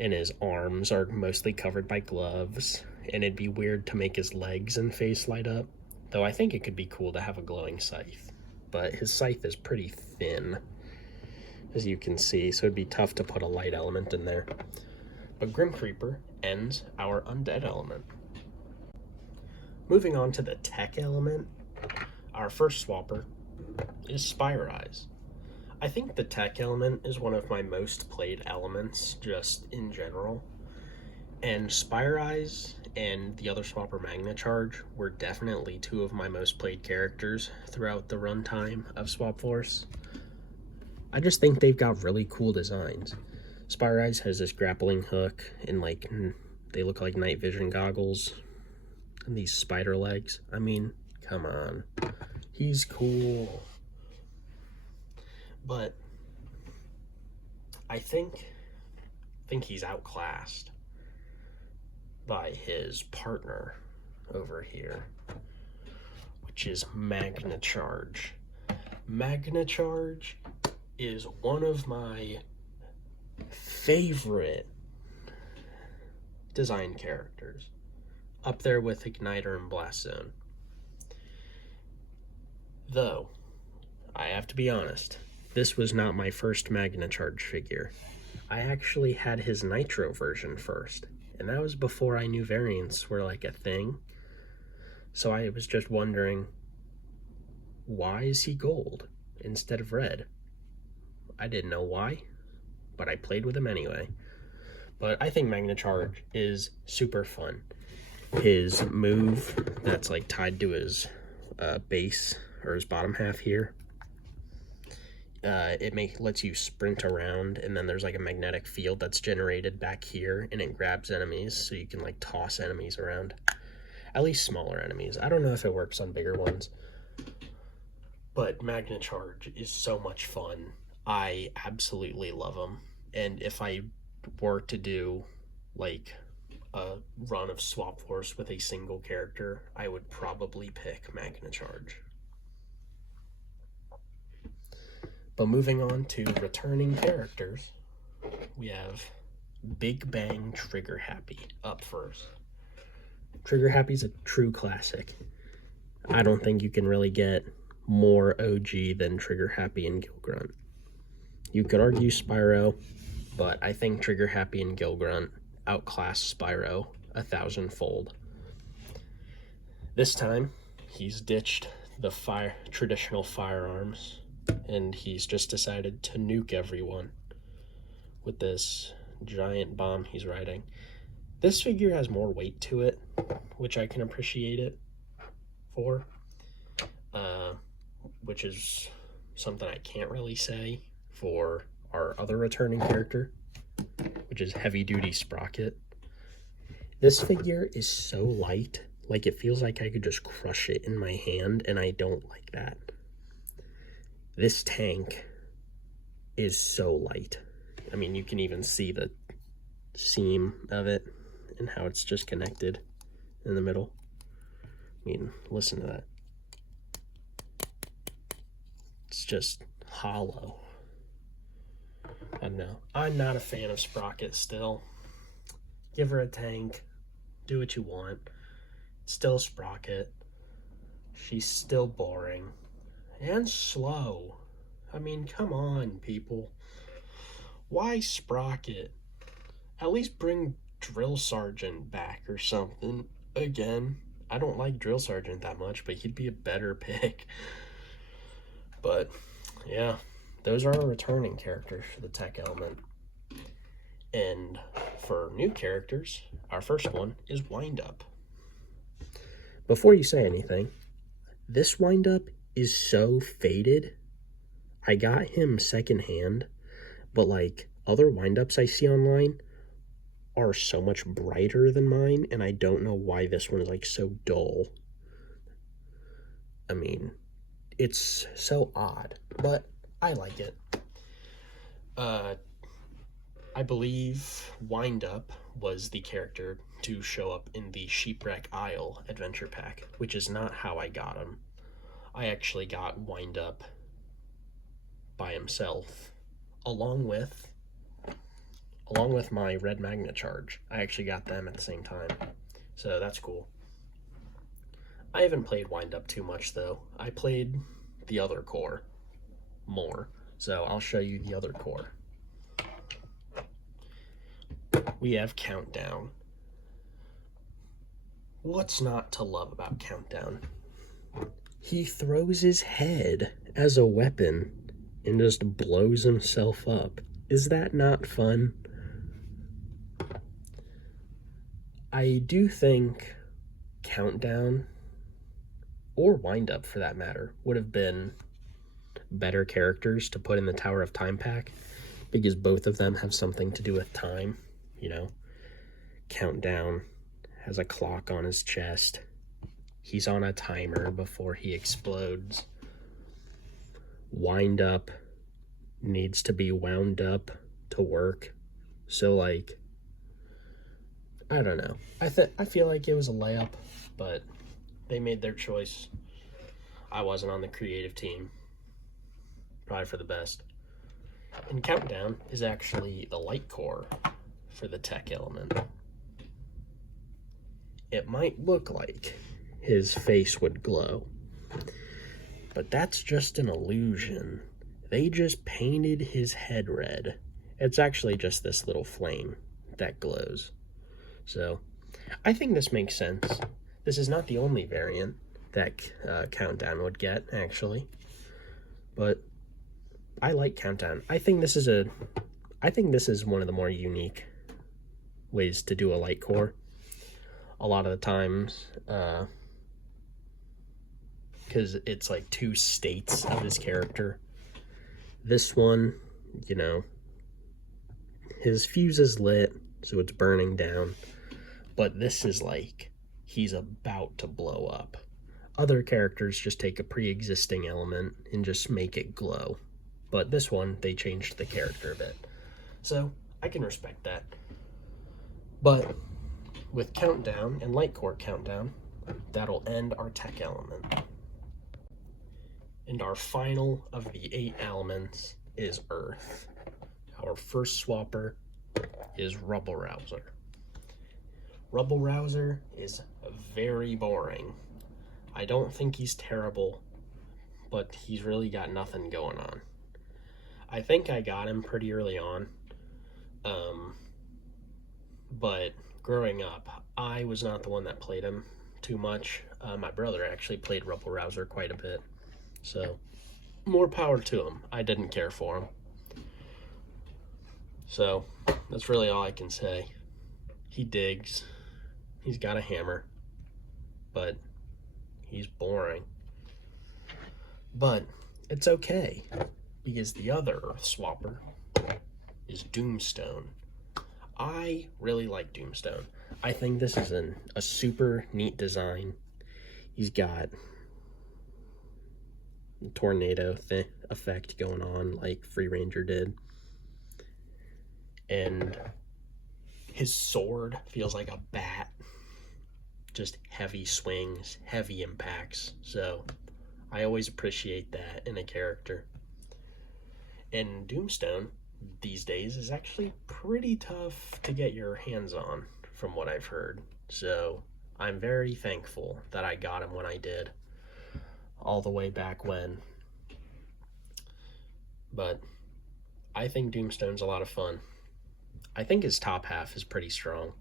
and his arms are mostly covered by gloves, and it'd be weird to make his legs and face light up, though I think it could be cool to have a glowing scythe. But his scythe is pretty thin, as you can see, so it'd be tough to put a light element in there. But Grim Creeper ends our undead element. Moving on to the tech element, our first swapper is Spire Eyes. I think the tech element is one of my most played elements just in general, and Spire Eyes and the other swapper Magna Charge were definitely two of my most played characters throughout the runtime of Swap Force. I just think they've got really cool designs. Spire Eyes has this grappling hook, and like they look like night vision goggles. And these spider legs. I mean, come on. He's cool. But I think he's outclassed by his partner over here, which is Magna Charge. Magna Charge is one of my favorite design characters, up there with Igniter and Blast Zone. Though, I have to be honest, this was not my first Magna Charge figure. I actually had his Nitro version first, and that was before I knew variants were like a thing. So I was just wondering, why is he gold instead of red? I didn't know why, but I played with him anyway. But I think Magna Charge is super fun. His move that's like tied to his base, or his bottom half here, it lets you sprint around, and then there's like a magnetic field that's generated back here, and it grabs enemies, so you can like toss enemies around. At least smaller enemies. I don't know if it works on bigger ones. But Magna Charge is so much fun. I absolutely love him. And if I were to do like a run of Swap Force with a single character, I would probably pick Magna Charge. But moving on to returning characters, we have Big Bang Trigger Happy up first. Trigger Happy's a true classic. I don't think you can really get more OG than Trigger Happy and Gilgrunt. You could argue Spyro, but I think Trigger Happy and Gilgrunt outclass Spyro 1,000-fold. This time, he's ditched the traditional firearms, and he's just decided to nuke everyone with this giant bomb he's riding. This figure has more weight to it, which I can appreciate it for, which is something I can't really say for our other returning character, which is Heavy Duty Sprocket. This figure is so light, like it feels like I could just crush it in my hand, and I don't like that. This tank is so light. I mean, you can even see the seam of it and how it's just connected in the middle. I mean, listen to that. It's just hollow. I don't know. I'm not a fan of Sprocket still. Give her a tank. Do what you want. Still Sprocket. She's still boring. And slow. I mean, come on, people. Why Sprocket? At least bring Drill Sergeant back or something. Again, I don't like Drill Sergeant that much, but he'd be a better pick. But, yeah, those are our returning characters for the tech element. And for new characters, our first one is Wind-Up. Before you say anything, this Wind-Up is so faded. I got him secondhand, but like other Wind-Ups I see online are so much brighter than mine, and I don't know why this one is like so dull. I mean, it's so odd, but I like it. I believe Wind-Up was the character to show up in the Sheepwreck Isle adventure pack, which is not how I got him. I actually got Wind-Up by himself, along with my Red Magna Charge. I actually got them at the same time, so that's cool. I haven't played Wind-Up too much, though. I played the other core more, so I'll show you the other core. We have Countdown. What's not to love about Countdown? He throws his head as a weapon and just blows himself up. Is that not fun? I do think Countdown, or Wind-Up for that matter, would have been better characters to put in the Tower of Time pack, because both of them have something to do with time, you know? Countdown has a clock on his chest. He's on a timer before he explodes. Wind-Up needs to be wound up to work. So, like, I don't know. I feel like it was a layup, but they made their choice. I wasn't on the creative team. Probably for the best. And Countdown is actually the light core for the tech element. It might look like his face would glow, but that's just an illusion. They just painted his head red. It's actually just this little flame that glows. So, I think this makes sense. This is not the only variant that Countdown would get, actually. But I like Countdown. I think this is one of the more unique ways to do a light core. A lot of the times, because it's like two states of his character. This one, you know, his fuse is lit, so it's burning down. But this is like, he's about to blow up. Other characters just take a pre-existing element and just make it glow. But this one, they changed the character a bit. So, I can respect that. But with Countdown and Light Core Countdown, that'll end our tech element. And our final of the 8 elements is Earth. Our first swapper is Rubble Rouser. Rubble Rouser is very boring. I don't think he's terrible, but he's really got nothing going on. I think I got him pretty early on, but growing up, I was not the one that played him, too much. My brother actually played Rubble Rouser quite a bit, so more power to him. I didn't care for him. So that's really all I can say. He digs. He's got a hammer, but he's boring. But it's okay, because the other Earth Swapper is Doomstone. I really like Doomstone. I think this is a super neat design. He's got a tornado effect going on like Free Ranger did. And his sword feels like a bat. Just heavy swings, heavy impacts. So I always appreciate that in a character. And Doomstone these days is actually pretty tough to get your hands on, from what I've heard. So I'm very thankful that I got him when I did, all the way back when. But I think Doomstone's a lot of fun. I think his top half is pretty strong.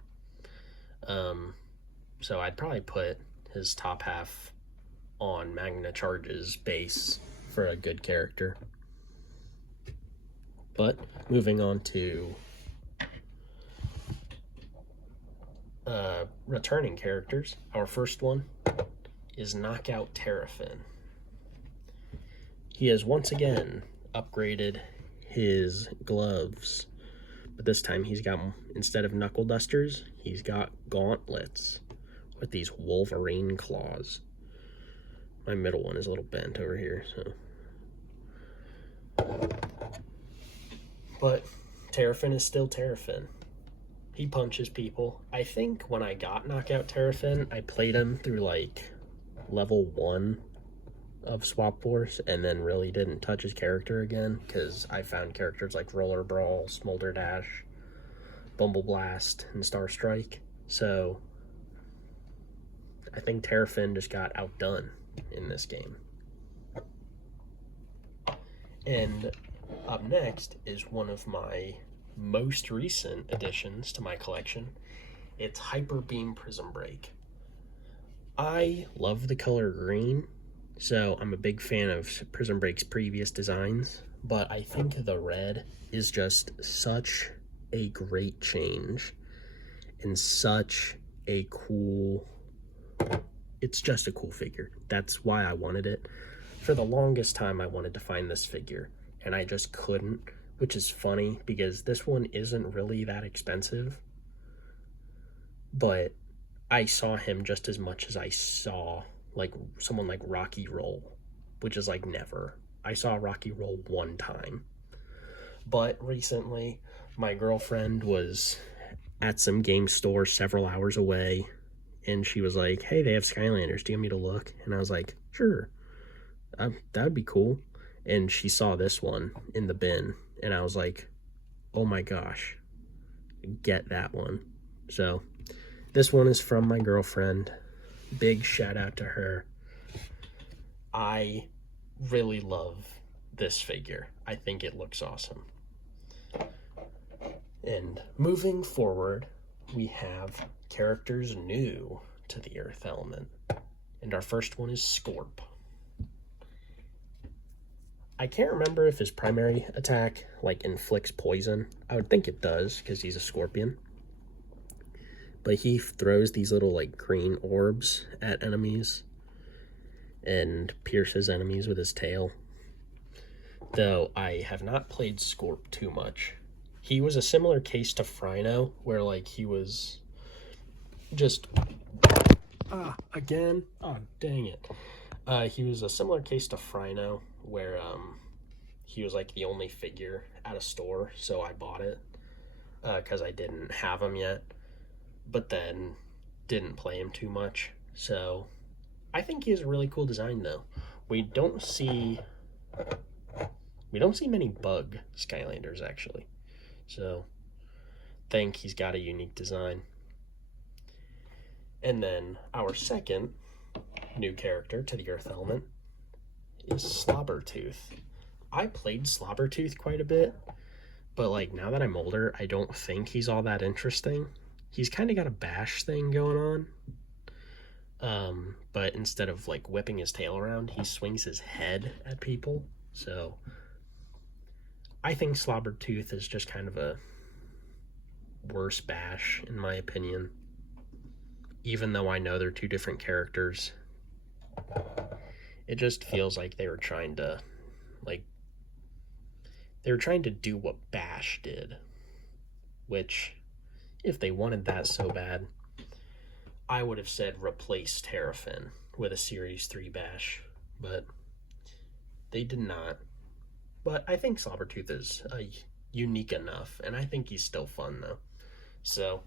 So I'd probably put his top half on Magna Charge's base for a good character. But moving on to returning characters, our first one is Knockout Terrafin. He has once again upgraded his gloves, but this time he's got, instead of knuckle dusters, he's got gauntlets with these Wolverine claws. My middle one is a little bent over here, so. But Terrafin is still Terrafin. He punches people. I think when I got Knockout Terrafin, I played him through like level 1 of Swap Force and then really didn't touch his character again, because I found characters like Roller Brawl, Smolder Dash, Bumble Blast, and Star Strike. So I think Terrafin just got outdone in this game. And up next is one of my most recent additions to my collection. It's Hyper Beam Prism Break. I love the color green, so I'm a big fan of Prism Break's previous designs, but I think the red is just such a great change and such a cool, it's just a cool figure. That's why I wanted it. For the longest time I wanted to find this figure, and I just couldn't, which is funny because this one isn't really that expensive, but I saw him just as much as I saw like someone like Rocky Roll, which is like never. I saw Rocky Roll one time, but recently my girlfriend was at some game store several hours away, and she was like, hey, they have Skylanders, do you want me to look? And I was like, sure, that would be cool. And she saw this one in the bin, and I was like, oh my gosh, get that one. So this one is from my girlfriend. Big shout out to her. I really love this figure. I think it looks awesome. And moving forward, we have characters new to the Earth element. And our first one is Scorp. I can't remember if his primary attack like inflicts poison. I would think it does because he's a scorpion. But he throws these little like green orbs at enemies and pierces enemies with his tail. Though I have not played Scorp too much. He was a similar case to Phryno, where like he was just again. Oh, dang it. He was a similar case to Phryno, where he was like the only figure at a store, so I bought it because I didn't have him yet, but then didn't play him too much. So I think he has a really cool design though. We don't see many bug Skylanders actually, so I think he's got a unique design. And then our second new character to the Earth element is Slobbertooth. I played Slobbertooth quite a bit, but like now that I'm older, I don't think he's all that interesting. He's kind of got a bash thing going But instead of like whipping his tail around, he swings his head at people. So I think Slobbertooth is just kind of a worse Bash, in my opinion. Even though I know they're two different characters, it just feels like they were trying to do what Bash did, which, if they wanted that so bad, I would have said replace Terrafin with a Series 3 Bash, but they did not. But I think Slobbertooth is unique enough, and I think he's still fun, though. So,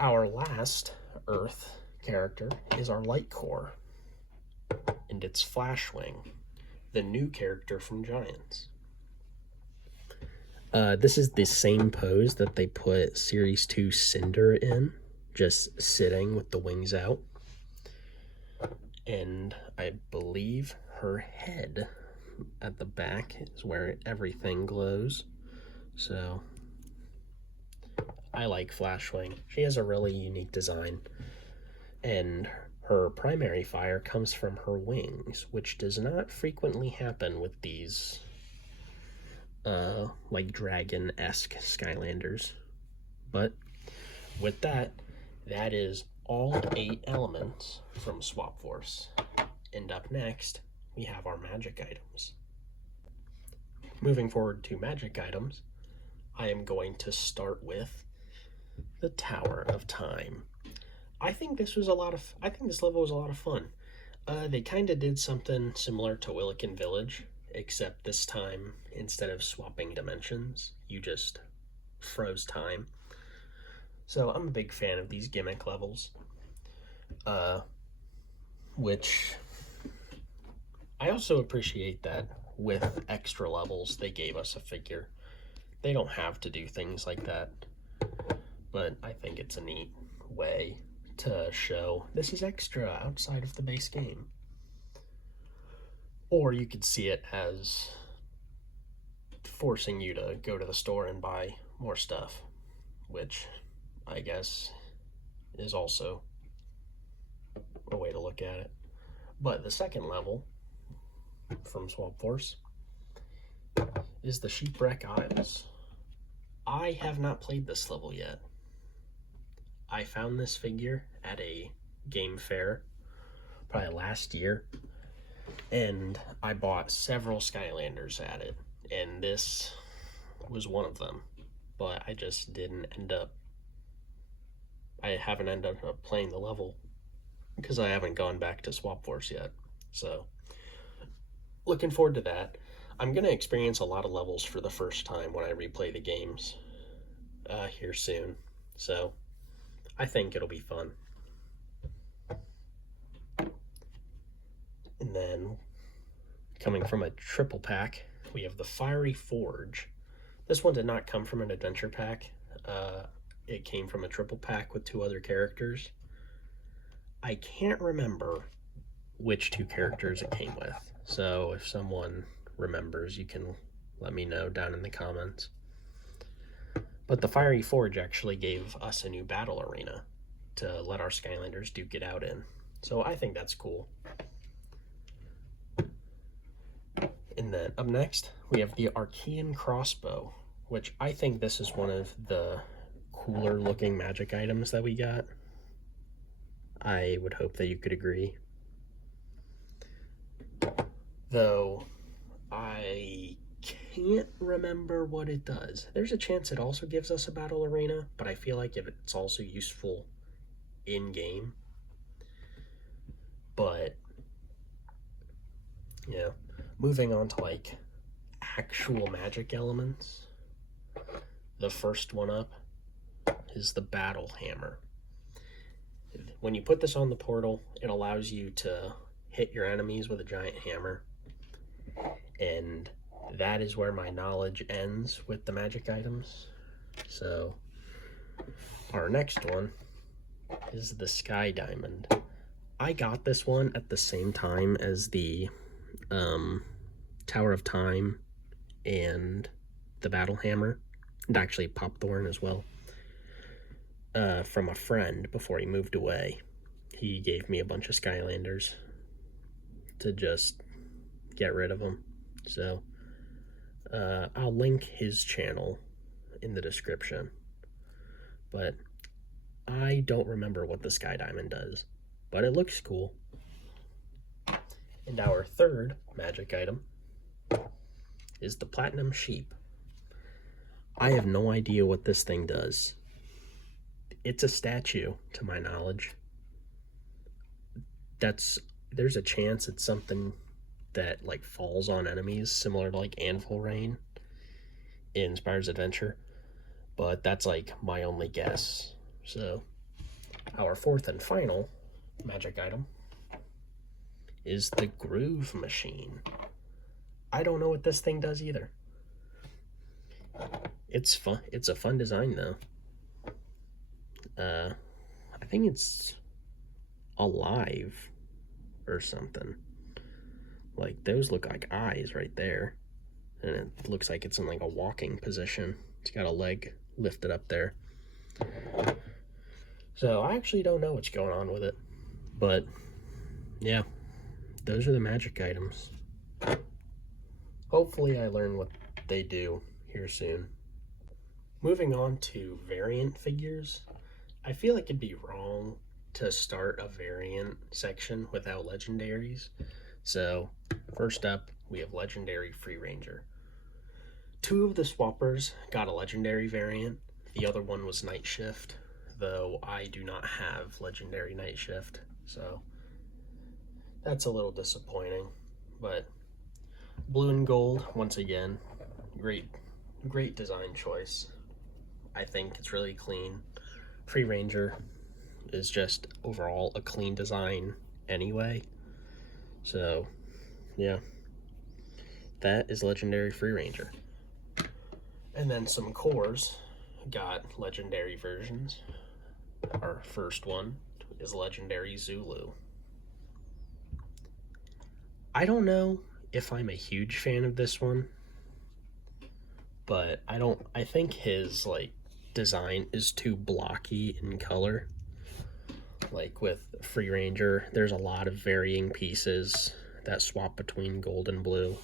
our last Earth character is our Light Core, and it's Flashwing, the new character from Giants. This is the same pose that they put Series 2 Cinder in, just sitting with the wings out. And I believe her head at the back is where everything glows. So I like Flashwing. She has a really unique design. And her primary fire comes from her wings, which does not frequently happen with these like dragon-esque Skylanders. But with that, that is all 8 elements from Swap Force. And up next, we have our magic items. Moving forward to magic items, I am going to start with the Tower of Time. I think this level was a lot of fun. They kind of did something similar to Willikin Village, except this time, instead of swapping dimensions, you just froze time. So I'm a big fan of these gimmick levels, which I also appreciate that with extra levels they gave us a figure. They don't have to do things like that, but I think it's a neat way to show this is extra outside of the base game. Or you could see it as forcing you to go to the store and buy more stuff, which I guess is also a way to look at it. But the second level from Swap Force is the Shipwreck Isles. I have not played this level yet. I found this figure at a game fair probably last year, and I bought several Skylanders at it, and this was one of them, but I just haven't ended up playing the level because I haven't gone back to Swap Force yet. So looking forward to that. I'm going to experience a lot of levels for the first time when I replay the games here soon, so I think it'll be fun. And then, coming from a triple pack, we have the Fiery Forge. This one did not come from an adventure pack. It came from a triple pack with 2 other characters. I can't remember which 2 characters it came with, so if someone remembers, you can let me know down in the comments. But the Fiery Forge actually gave us a new battle arena to let our Skylanders duke it out in. So I think that's cool. And then up next, we have the Archean Crossbow, which I think this is one of the cooler looking magic items that we got. I would hope that you could agree. Though I can't remember what it does. There's a chance it also gives us a battle arena, but I feel like it's also useful in-game. But, yeah. Moving on to, like, actual magic elements. The first one up is the Battle Hammer. When you put this on the portal, it allows you to hit your enemies with a giant hammer. And that is where my knowledge ends with the magic items. So our next one is the Sky Diamond. I got this one at the same time as the Tower of Time and the Battle Hammer, and actually Pop Thorn as well, from a friend before he moved away. he gave me a bunch of Skylanders to just get rid of them. So I'll link his channel in the description. But I don't remember what the Sky Diamond does, but it looks cool. And our third magic item is the Platinum Sheep. I have no idea what this thing does. It's a statue, to my knowledge. There's a chance it's something that like falls on enemies, similar to like Anvil Rain in Spyro's Adventure, but that's like my only guess. So our fourth and final magic item is the Groove Machine. I don't know what this thing does either. It's fun. It's a fun design though. I think it's alive or something. Like those look like eyes right there, and it looks like it's in like a walking position. It's got a leg lifted up there. So I actually don't know what's going on with it, but yeah, those are the magic items. Hopefully I learn what they do here soon. Moving on to variant figures, I feel like it'd be wrong to start a variant section without legendaries. So first up, we have Legendary Free Ranger. Two of the swappers got a legendary variant. The other one was Night Shift, though I do not have legendary Night Shift, so that's a little disappointing. But blue and gold, once again, great design choice. I think it's really clean. Free Ranger is just overall a clean design anyway. So, yeah, that is Legendary Free Ranger. And then some cores got legendary versions. Our first one is Legendary Zulu. I don't know if I'm a huge fan of this one, but I think his like design is too blocky in color. Like with Free Ranger, there's a lot of varying pieces that swap between gold and blue.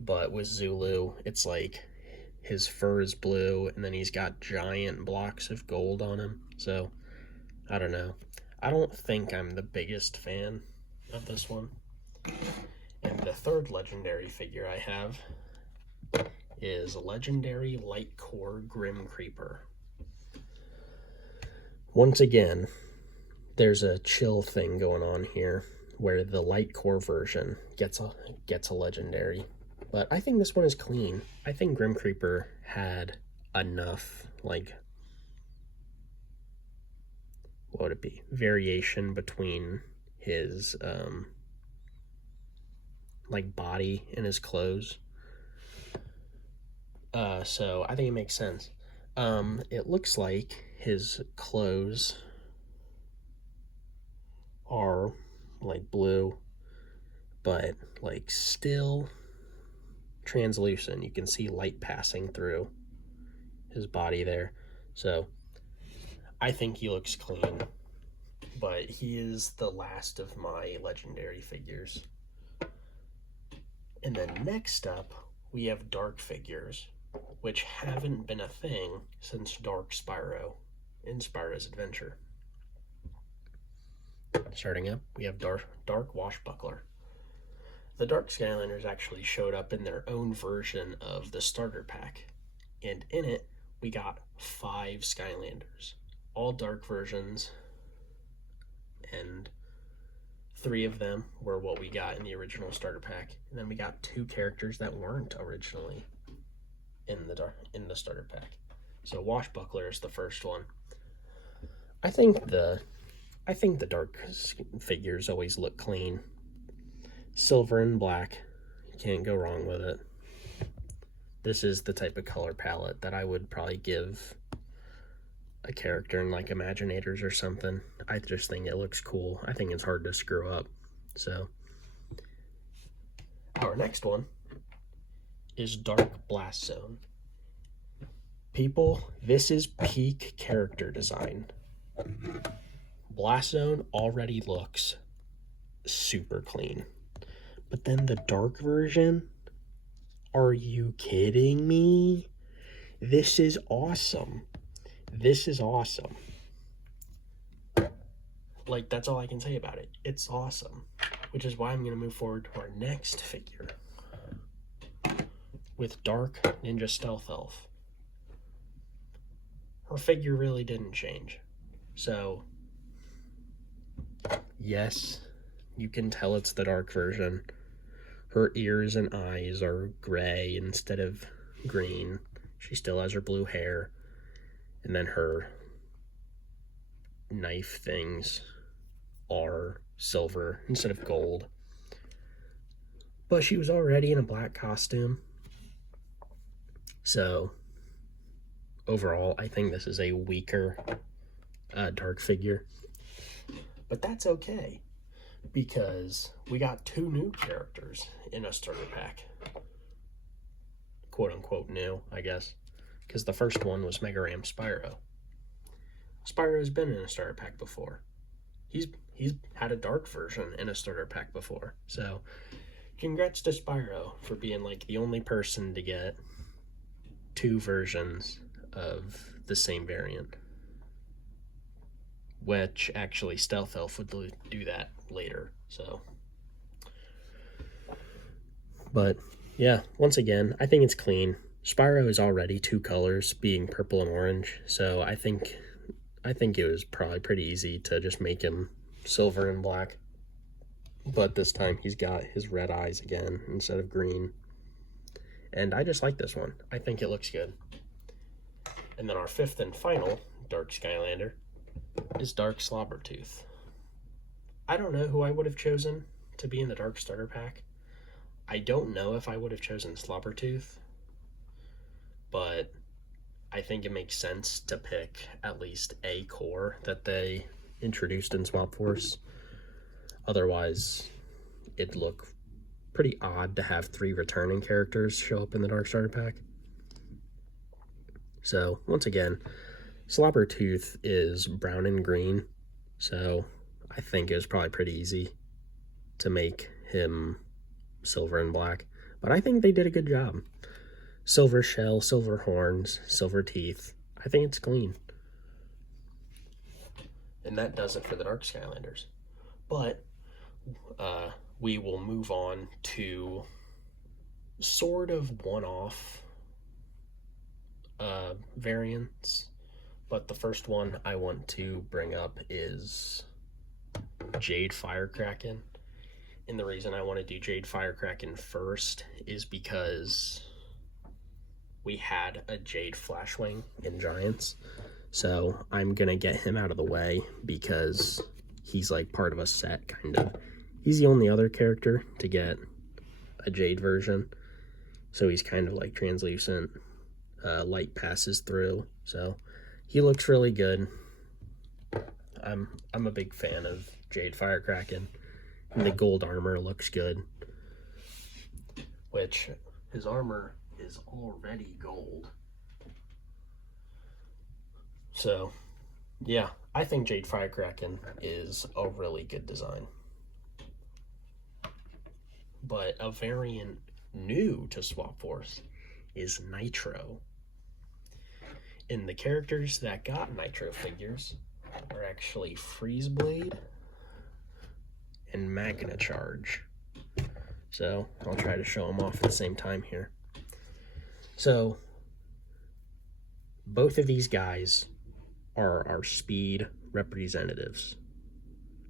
But with Zulu, it's like his fur is blue and then he's got giant blocks of gold on him. So, I don't know. I don't think I'm the biggest fan of this one. And the third legendary figure I have is Legendary Light Core Grim Creeper. Once again, there's a chill thing going on here where the light core version gets a legendary. But I think this one is clean. I think Grim Creeper had enough, like, what would it be? Variation between his, like, body and his clothes. So I think it makes sense. It looks like his clothes are like blue, but like still translucent. You can see light passing through his body there. So I think he looks clean, but he is the last of my legendary figures. And then next up, we have dark figures, which haven't been a thing since Dark Spyro in Spyro's Adventure. Starting up, we have Dark Washbuckler. The Dark Skylanders actually showed up in their own version of the starter pack, and in it, we got 5 Skylanders, all dark versions, and 3 of them were what we got in the original starter pack, and then we got 2 characters that weren't originally in the starter pack. So Washbuckler is the first one. I think the dark figures always look clean. Silver and black, you can't go wrong with it. This is the type of color palette that I would probably give a character in like Imaginators or something. I just think it looks cool. I think it's hard to screw up. So our next one is Dark Blast Zone. People, this is peak character design. Blast Zone already looks super clean. But then the dark version, are you kidding me? This is awesome. This is awesome. Like, that's all I can say about it. It's awesome. Which is why I'm going to move forward to our next figure. With Dark Ninja Stealth Elf. Her figure really didn't change. So, yes, you can tell it's the dark version. Her ears and eyes are gray instead of green. She still has her blue hair. And then her knife things are silver instead of gold. But she was already in a black costume. So, overall, I think this is a weaker dark figure. But that's okay, because we got 2 new characters in a starter pack. Quote unquote new, I guess. Because the first one was Mega Ram Spyro. Spyro's been in a starter pack before. He's had a dark version in a starter pack before. So, congrats to Spyro for being like the only person to get 2 versions of the same variant. Which actually Stealth Elf would do that later. So, but yeah, once again, I think it's clean. Spyro is already 2 colors, being purple and orange. So I think it was probably pretty easy to just make him silver and black. But this time he's got his red eyes again instead of green. And I just like this one. I think it looks good. And then our 5th and final Dark Skylander is Dark Slobbertooth. I don't know who I would have chosen to be in the Dark Starter Pack. I don't know if I would have chosen Slobbertooth, but I think it makes sense to pick at least a core that they introduced in Swap Force. Otherwise, it'd look pretty odd to have 3 returning characters show up in the Dark Starter Pack. So, once again, Slobbertooth is brown and green, so I think it was probably pretty easy to make him silver and black. But I think they did a good job. Silver shell, silver horns, silver teeth. I think it's clean. And that does it for the Dark Skylanders. But we will move on to sort of one-off variants. But the first one I want to bring up is Jade Firecracken. And the reason I want to do Jade Firecracken first is because we had a Jade Flashwing in Giants. So I'm going to get him out of the way because he's like part of a set, kind of. He's the only other character to get a Jade version. So he's kind of like translucent. Light passes through. So he looks really good. I'm a big fan of Jade Firecracken. And the gold armor looks good. Which, his armor is already gold. So, yeah, I think Jade Firecracken is a really good design. But a variant new to Swap Force is Nitro. And the characters that got Nitro figures are actually Freezeblade and Magna Charge. So I'll try to show them off at the same time here. So both of these guys are our speed representatives,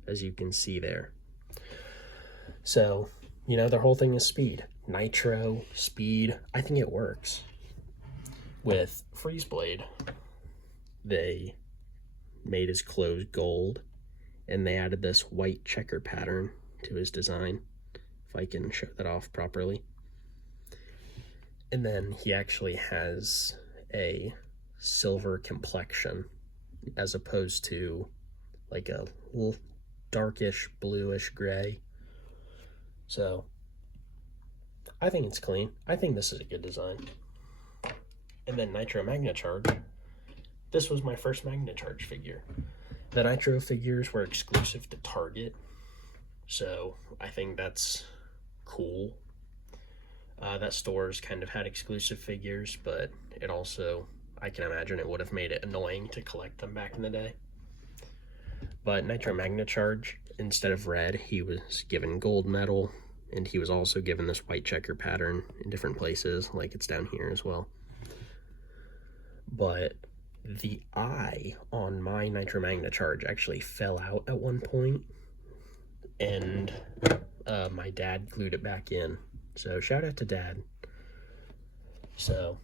as you can see there. So, you know, their whole thing is speed. Nitro, speed, I think it works. With Freezeblade, they made his clothes gold, and they added this white checker pattern to his design, if I can show that off properly. And then he actually has a silver complexion, as opposed to like a little darkish bluish gray. So I think it's clean. I think this is a good design. And then Nitro Magna Charge. This was my first Magna Charge figure. The Nitro figures were exclusive to Target, so I think that's cool. That store's kind of had exclusive figures, but it also, I can imagine it would have made it annoying to collect them back in the day. But Nitro Magnacharge, instead of red, he was given gold metal, and he was also given this white checker pattern in different places, like it's down here as well. But the eye on my Nitro Magnacharge actually fell out at one point, and my dad glued it back in. So shout out to Dad. So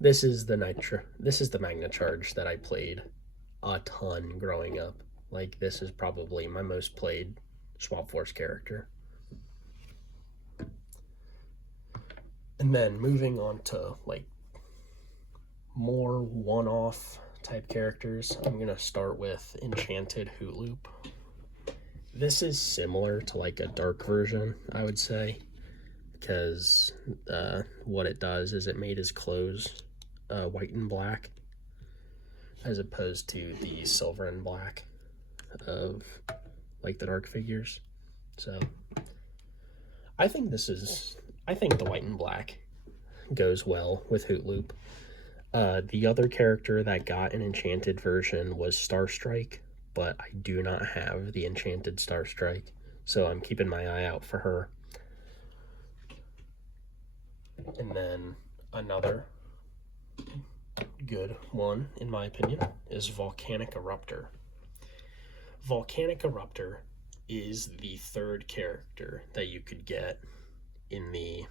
this is the Magnacharge that I played a ton growing up. Like, this is probably my most played Swap Force character. And then moving on to like more one-off type characters, I'm gonna start with Enchanted Hootloop. This is similar to like a dark version, I would say, because what it does is it made his clothes white and black, as opposed to the silver and black of like the dark figures. So I think the white and black goes well with Hootloop. The other character that got an enchanted version was Starstrike, but I do not have the enchanted Starstrike, so I'm keeping my eye out for her. And then another good one, in my opinion, is Volcanic Eruptor. Volcanic Eruptor is the third character that you could get in the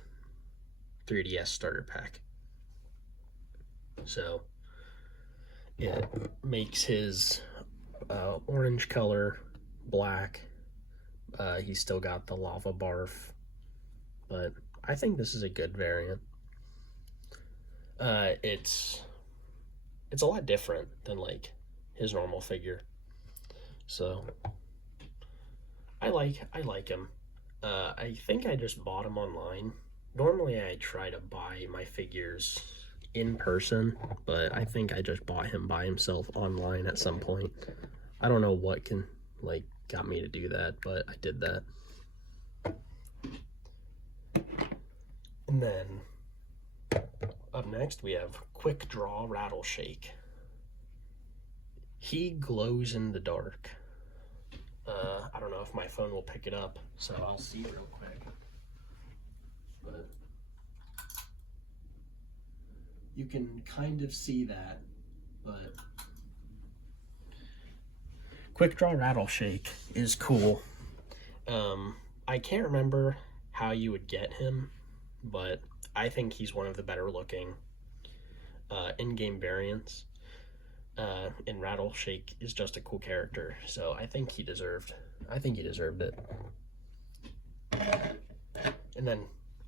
3DS starter pack. So it makes his orange color black. He's still got the lava barf, but I think this is a good variant. It's a lot different than like his normal figure, so I like him. I think I just bought him online. Normally I try to buy my figures in person, but I think I just bought him by himself online at some point. I don't know what got me to do that, but I did that. And then up next we have Quick Draw Rattleshake. He glows in the dark. I don't know if my phone will pick it up, so I'll see real quick. But you can kind of see that, but Quick Draw Rattleshake is cool. I can't remember how you would get him, but I think he's one of the better looking in-game variants. And Rattleshake is just a cool character, so I think he deserved it. And then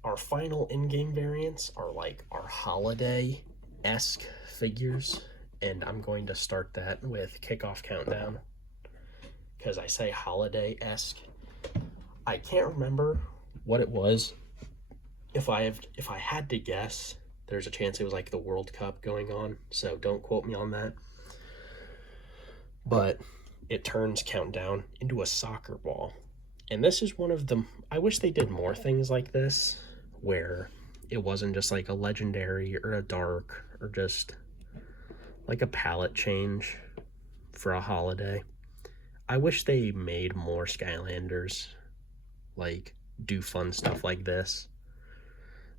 our final in-game variants are like our holiday-esque figures, and I'm going to start that with Kickoff Countdown, because I say holiday-esque. I can't remember what it was. If I had to guess, there's a chance it was like the World Cup going on, so don't quote me on that. But it turns Countdown into a soccer ball. And this is one of the, I wish they did more things like this, where it wasn't just like a legendary or a dark or just like a palette change for a holiday. I wish they made more Skylanders like do fun stuff like this.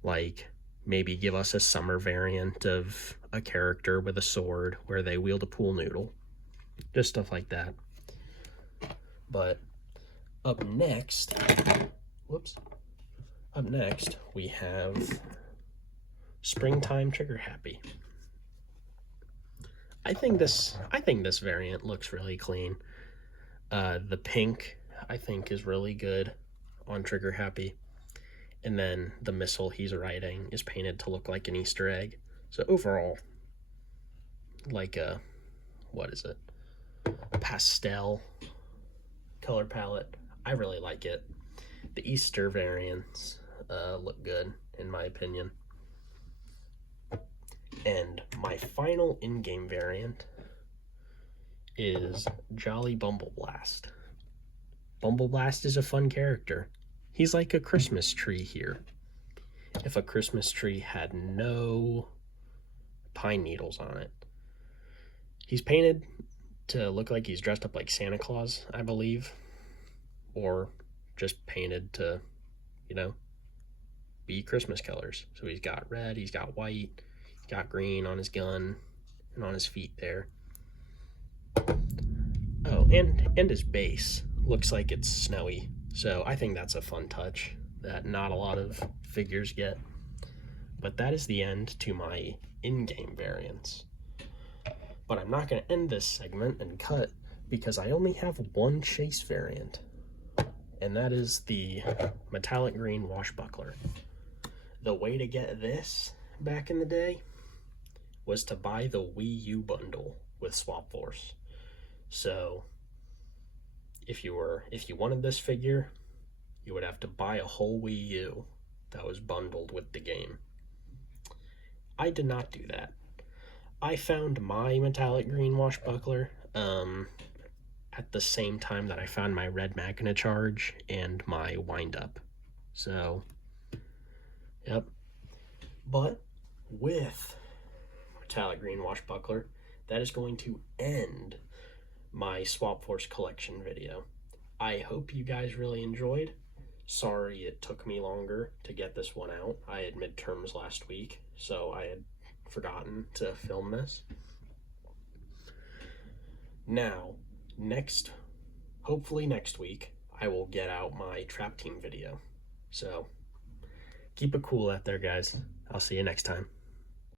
Like maybe give us a summer variant of a character with a sword where they wield a pool noodle. Just stuff like that. But up next we have Springtime Trigger Happy. I think this variant looks really clean. The pink I think is really good on Trigger Happy, and then the missile he's riding is painted to look like an Easter egg. So overall, like a pastel color palette. I really like it. The Easter variants look good in my opinion. And my final in-game variant is Jolly Bumbleblast. Bumbleblast is a fun character. He's like a Christmas tree here. If a Christmas tree had no pine needles on it. He's painted to look like he's dressed up like Santa Claus, I believe. Or just painted to, be Christmas colors. So he's got red, he's got white, he's got green on his gun and on his feet there. Oh, and his base looks like it's snowy. So I think that's a fun touch that not a lot of figures get. But that is the end to my in-game variants. But I'm not going to end this segment and cut because I only have one chase variant. And that is the metallic green washbuckler. The way to get this back in the day was to buy the Wii U bundle with Swap Force. So if you wanted this figure, you would have to buy a whole Wii U that was bundled with the game. I did not do that. I found my metallic green washbuckler at the same time that I found my red Magna Charge and my wind-up. So, yep. But with metallic green washbuckler, that is going to end my Swap Force collection video. I hope you guys really enjoyed. Sorry it took me longer to get this one out. I had midterms last week, so I had forgotten to film this. Now, hopefully next week, I will get out my Trap Team video. So, keep it cool out there, guys. I'll see you next time.